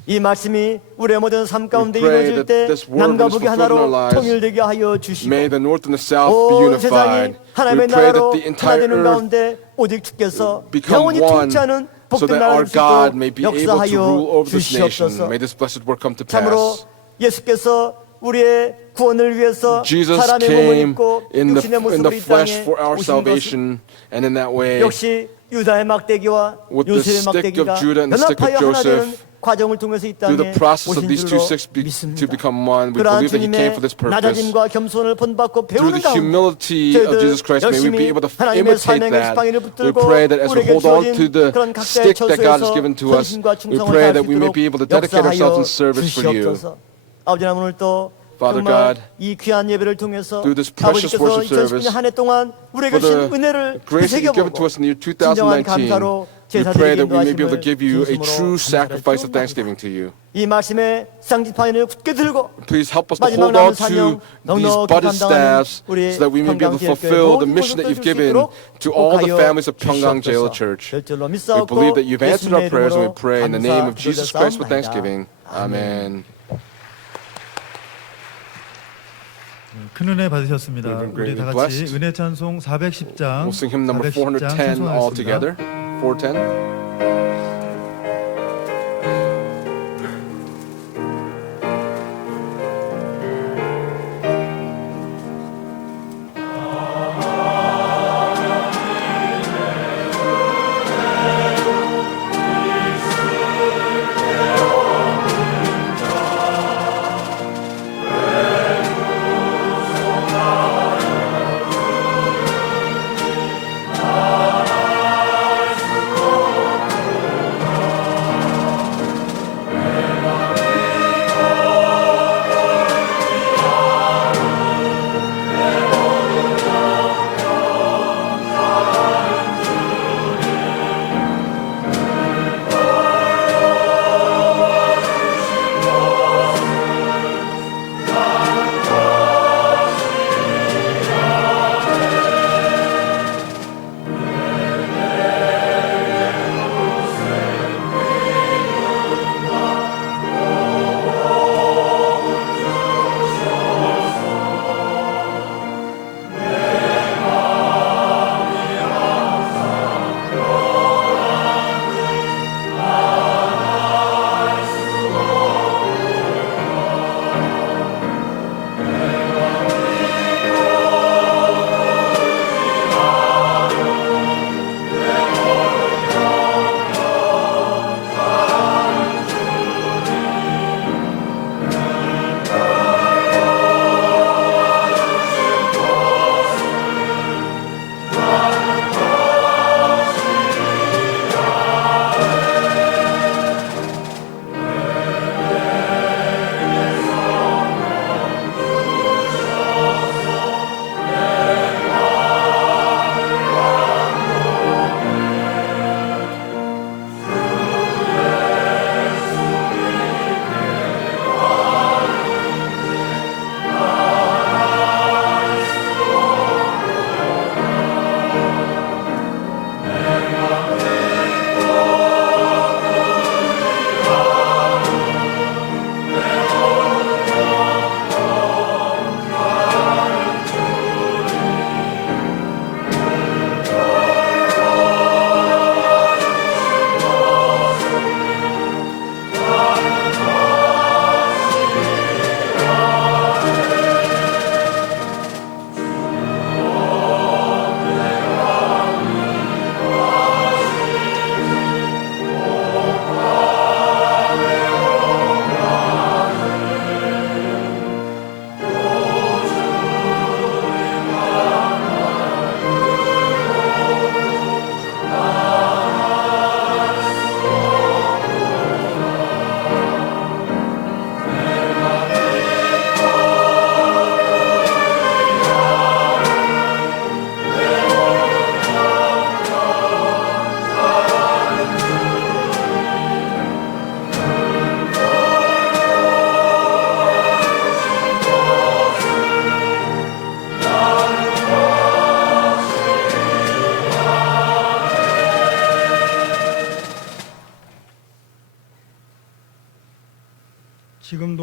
이 말씀이 우리의 모든 삶 가운데 We pray 이루어질 that 때 this word 남과 is 북이 fulfilled in our 하나로 lives. 통일되게 하여 주시고 May the north and the south be 온 세상이 unified. 하나님의 We pray that 나라로 the 하나 entire 되는 earth 가운데 오직 주께서 become 영원히 one, 통치하는 so 복된 that our 나라를 God may be able to rule 역사하여 over this nation. 주시옵소서. May this blessed word come to 참으로 pass. 예수께서 우리의 구원을 위해서 Jesus 사람의 몸을 came 입고 in the 육신의 모습으로 이 flesh 땅에 for our 오신 것은 salvation, and in that way, 역시 유다의 막대기와 with the 요셉의 stick of 막대기가 Judah and the stick of 연합하여 하나 되는 Joseph, 과정을 통해서 이 through 땅에 the process of 오신 these two 줄로 sticks to 믿습니다. become one, we 그러한 believe that He came for this 주님의 purpose. 낮아짐과 겸손을 본받고 Through 배우는 the 가운데 humility of Jesus Christ, may we be 열심히 able to 하나님의 imitate 사명의 that. 지팡이를 We 붙들고 pray that as we 우리에게 hold on 주어진 to the 그런 각자의 stick that God has 처소에서 given to us, 헌신과 we 충성을 pray 다할 that 수 we may 있도록 be able to dedicate ourselves 역사하여 in service for you. 주시옵소서. 아버지 하나님 오늘 또 Father 정말 God, 이 귀한 예배를 통해서 through this precious 아버지께서 worship service, 2019년 한 해 동안 우리에게 for 주신 the 은혜를 grace that you've given 되새겨보고 to us in the year 진정한 2019, 감사로 we pray 제사드리게 that we may be able to 인도하심을 give you a 진심으로 true sacrifice of 감사를 thanksgiving to you. 이 말씀의 쌍지파인을 굳게 들고 Please help us to 마지막 hold 남은 on 사명 to these 넉넉히 budded 감당하는 staffs 우리 so that we may be able to fulfill the mission that you've given to all the families of Pyeonggang Jail Church. We believe that you've answered our prayers, and we pray in the name of Jesus Christ with thanksgiving. Amen. 큰 은혜 받으셨습니다. We've been 우리 greatly 다 같이 blessed. 은혜 찬송 410장 We'll sing hymn number 410 all together. 410.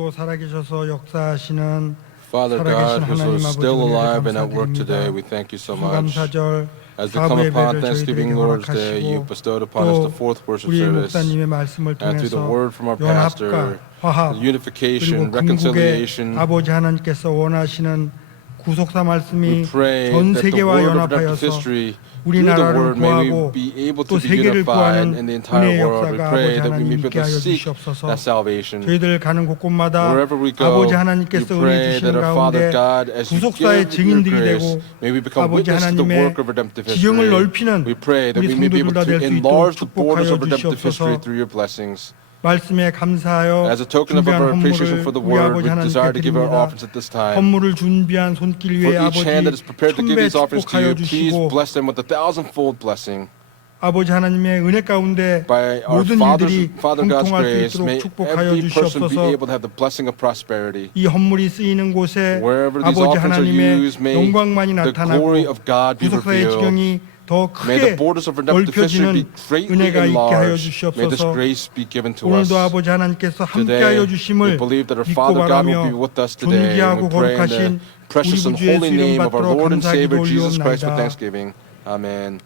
오늘도 살아계셔서 역사하시는 Father 살아계신 God, who's 하나님 아버지 still 은혜 alive and at work today, we 감사드립니다. thank you so much. 감사절 As we come 사부 upon 예배를 Thanksgiving 저희들에게 Lord's Day, you 허락하시고 bestowed upon us 또 the fourth worship 우리 service. 목사님의 말씀을 And through the 통해서 word from our 연합과 pastor, 화합 unification, 그리고 궁극의 reconciliation, 아버지 하나님께서 원하시는 구속사 we 말씀이 pray 전 that the 세계와 word of redemptive 연합하여서 history, through the 우리나라를 word, may we 구하고 be able 또 to be 세계를 unified 구하는 in the 은혜의 entire world. We 역사가 pray 아버지 that we 하나님 may be 있게 able to 하여 seek 주시옵소서. that salvation. 저희들 가는 곳곳마다 Wherever we go, 아버지 we 하나님께서 은혜 pray that 주시는 our Father 가운데 God, as you 구속사의 give your 증인들이 grace, 되고 may we become 아버지 witness to the 하나님의 work of redemptive 지경을 history. 넓히는 We pray that 우리 we may be able 성도들 다 to 될 수 enlarge 있도록 the borders 축복하여 of redemptive history 주시옵소서. through your blessings. 말씀에 감사하여 As a token of our 준비한 appreciation for the 헌물을 우리 word, 아버지 we 하나님께 desire to give our 드립니다. offerings at this time. 헌물을 준비한 손길 For 위에 each hand that is 아버지 prepared to give 천배 these offerings to 축복하여 you, please 주시고 bless them with a thousandfold blessing. 아버지 하나님의 은혜 가운데 By our 모든 일들이 Father God's 형통할 수 grace, 있도록 may 축복하여 every person be 주시옵소서. able to have the blessing of prosperity. 이 헌물이 쓰이는 곳에 Wherever these 아버지 offerings are 하나님의 used, may 영광만이 the glory 나타나고 of God be 구속사의 revealed. 지경이 더 May the 크게 borders of redemptive history be 넓혀지는 greatly 은혜가 있게 하여 enlarged. May this 주시옵소서. grace be given to us. 오늘도 아버지 하나님께서 Today, 함께하여 we 주심을 believe that our 믿고 Father God will be 바라며 with us today. And 존귀하고 we pray in the 거룩하신 precious 우리 and 구주의 holy 이름 name of our 받들어 Lord and Savior 감사기도 Jesus Christ with 올리옵나이다. thanksgiving. Amen.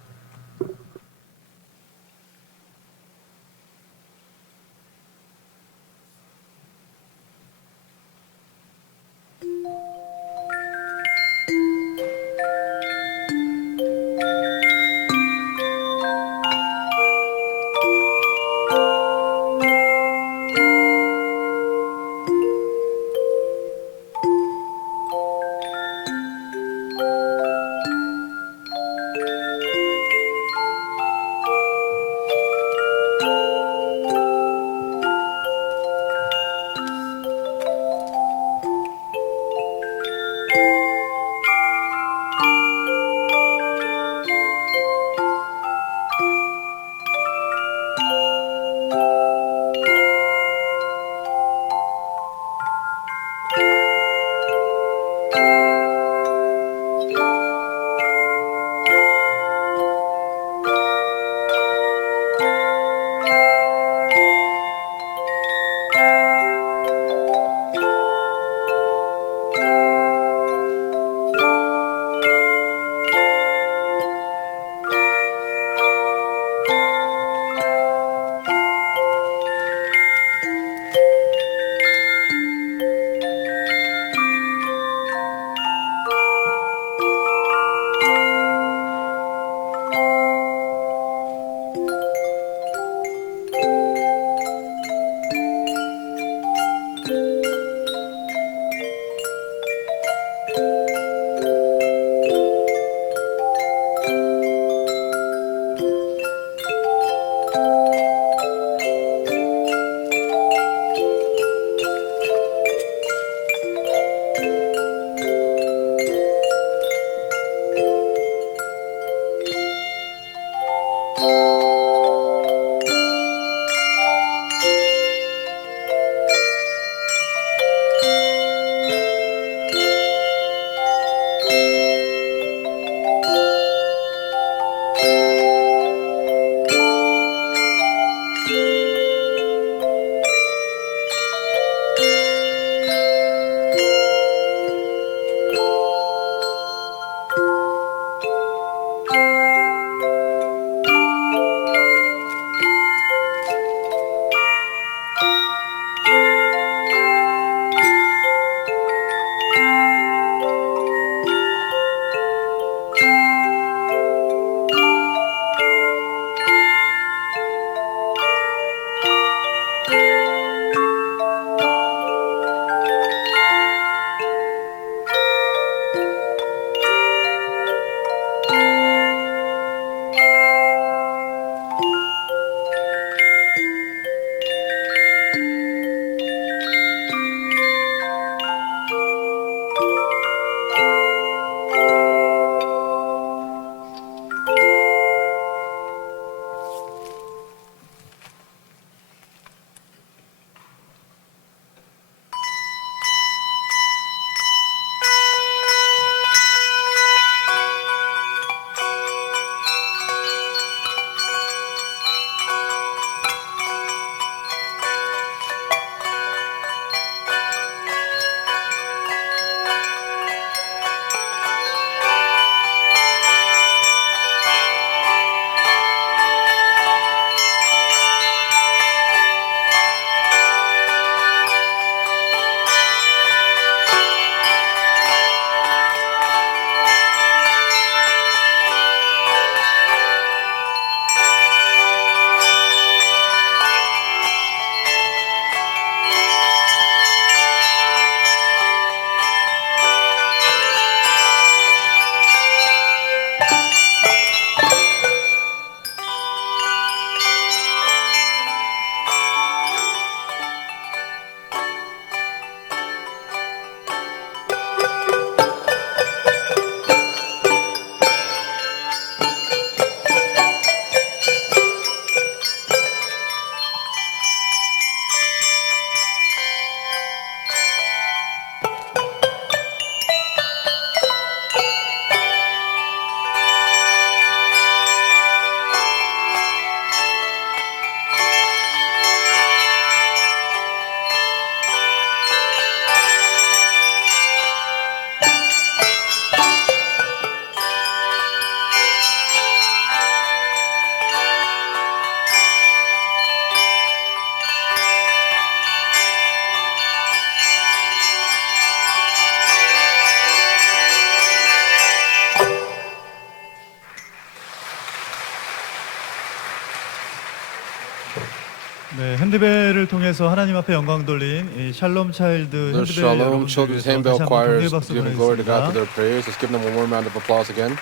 네, 핸드벨을 통해서 하나님 앞에 영광 돌린 이 샬롬 차일드 The 핸드벨 Shalom 여러분들 Children's 위해서 Handbell 다시 한번 Choir 경례 is 박수 giving glory to God for 보내겠습니다. their prayers. Let's give them a warm round of applause again.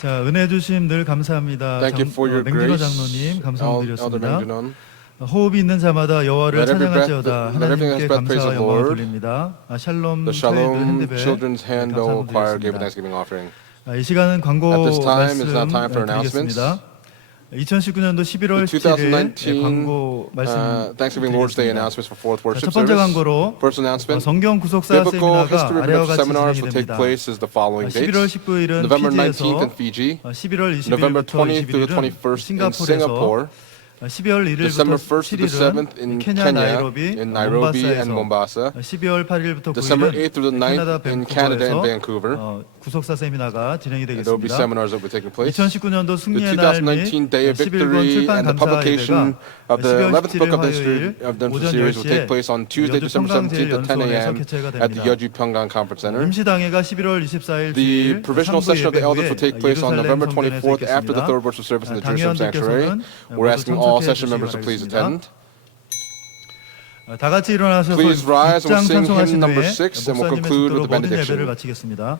자, 은혜 주심 늘 감사합니다. Thank you for your 맹준호 grace, 장로님 감사 Elder 드렸습니다. Mengjunon. 호흡이 있는 자마다 여호와를 Let every breath- 찬양할지어다. let everything 하나님께 that has breath praise 감사와 the 영광을 Lord. 돌립니다. 샬롬 The 차일드 Shalom 핸드벨 Children's Handbell 감사 Choir gave a 드리겠습니다. Thanksgiving offering. 이 시간은 광고 At this time, 말씀 it's now time for announcements. 드리겠습니다. 2019년도 11월 The 17일 2019 광고 말씀 Thanksgiving Lord's Day 드리겠습니다. announcements for fourth worship 첫 번째 service. 광고로 First announcement. 성경 구속사 Biblical 세미나가 History 아래와 Biblical 같이 Seminars 진행이 will take 됩니다. place as the following 11월 dates. 19일은 November 19th 피지에서 in Fiji, 11월 November 20일부터 20th through the 21일은 21st in 싱가포르에서 Singapore, 12월 1일부터 December 1st to the 7th 7일은 in 케냐 Kenya, 나이로비, in Nairobi and 몬바사에서 Mombasa, 12월 8일부터 December 9일은 8th through the 9th 캐나다 in Canada and 밴쿠버에서 Vancouver. 구속사 세미나가 진행이 And there will be 되겠습니다. seminars that will be taking place. 2019년도 The 승리의 날 및 2019 Day of 11권 Victory 출판 and the 감사 publication 예배가 of the 12월 11th 17일 book of the 화요일 history of the 오전 series will 10시에 take place on Tuesday, 여주 December 17th at 10 평강제일연수원에서 a.m. 개최가 at the 됩니다. Yeoju Pyongyang Conference Center. 임시당회가 11월 24일 The 주일 provisional 3부 session of the 예배 elders will take 후에 place on 예루살렘 November 성전에서 24th after the 있겠습니다. third worship service in the Jerusalem Sanctuary. 당회원들께서는 We're asking all 모두 session members to please 참석해 attend. 다 같이 일어나셔서 Please rise and we'll 6장 sing 찬송하신 hymn number 후에 6 and we'll 목사님의 conclude 축도로 with the 모든 benediction. 예배를 마치겠습니다.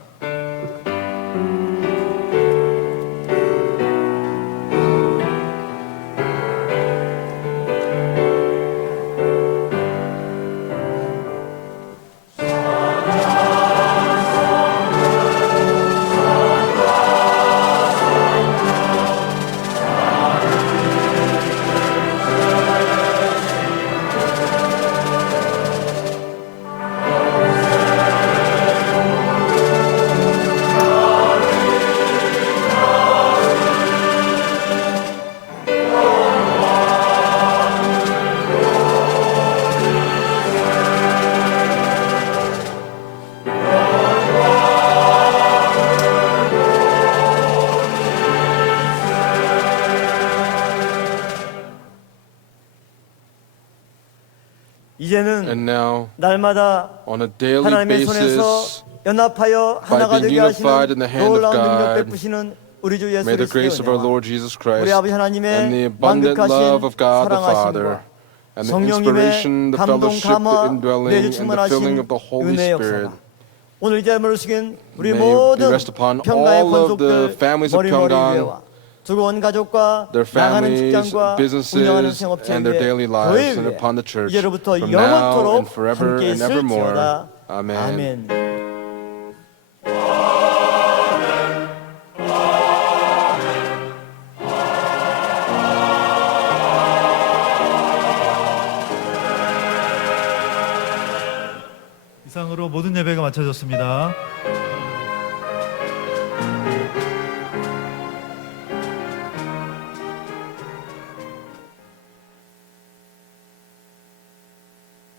이제는 And now, 날마다 on a daily 하나님의 손에서 basis, 연합하여 하나가 being 되게 unified in 하시는 the hand of 놀라운 능력 God, 베푸시는 우리 주 예수 may the grace of our 그리스도의 Lord Jesus 우리 Christ 아버지 and the 하나님의 abundant love of God the Father 사랑하심과 and the 성령님의 inspiration, the 감동 fellowship, the 감화 indwelling, 내주 and the filling 충만하신 of the Holy 은혜의 Spirit 역사가 오늘 이 자리를 숙인 우리 may 모든 rest upon 평강의 all of the 권속들 families of 머리머리 Pyongyang, 위에와 두고 온 가족과 their 나가는 families, 직장과 운영하는 businesses, 생업체 and their 위에 daily lives, 교회 and 위에 upon the church 이제로부터 from now and 영원토록 forever 함께 and evermore. 있을지어다. Amen. 아멘. 이상으로 모든 예배가 마쳐졌습니다.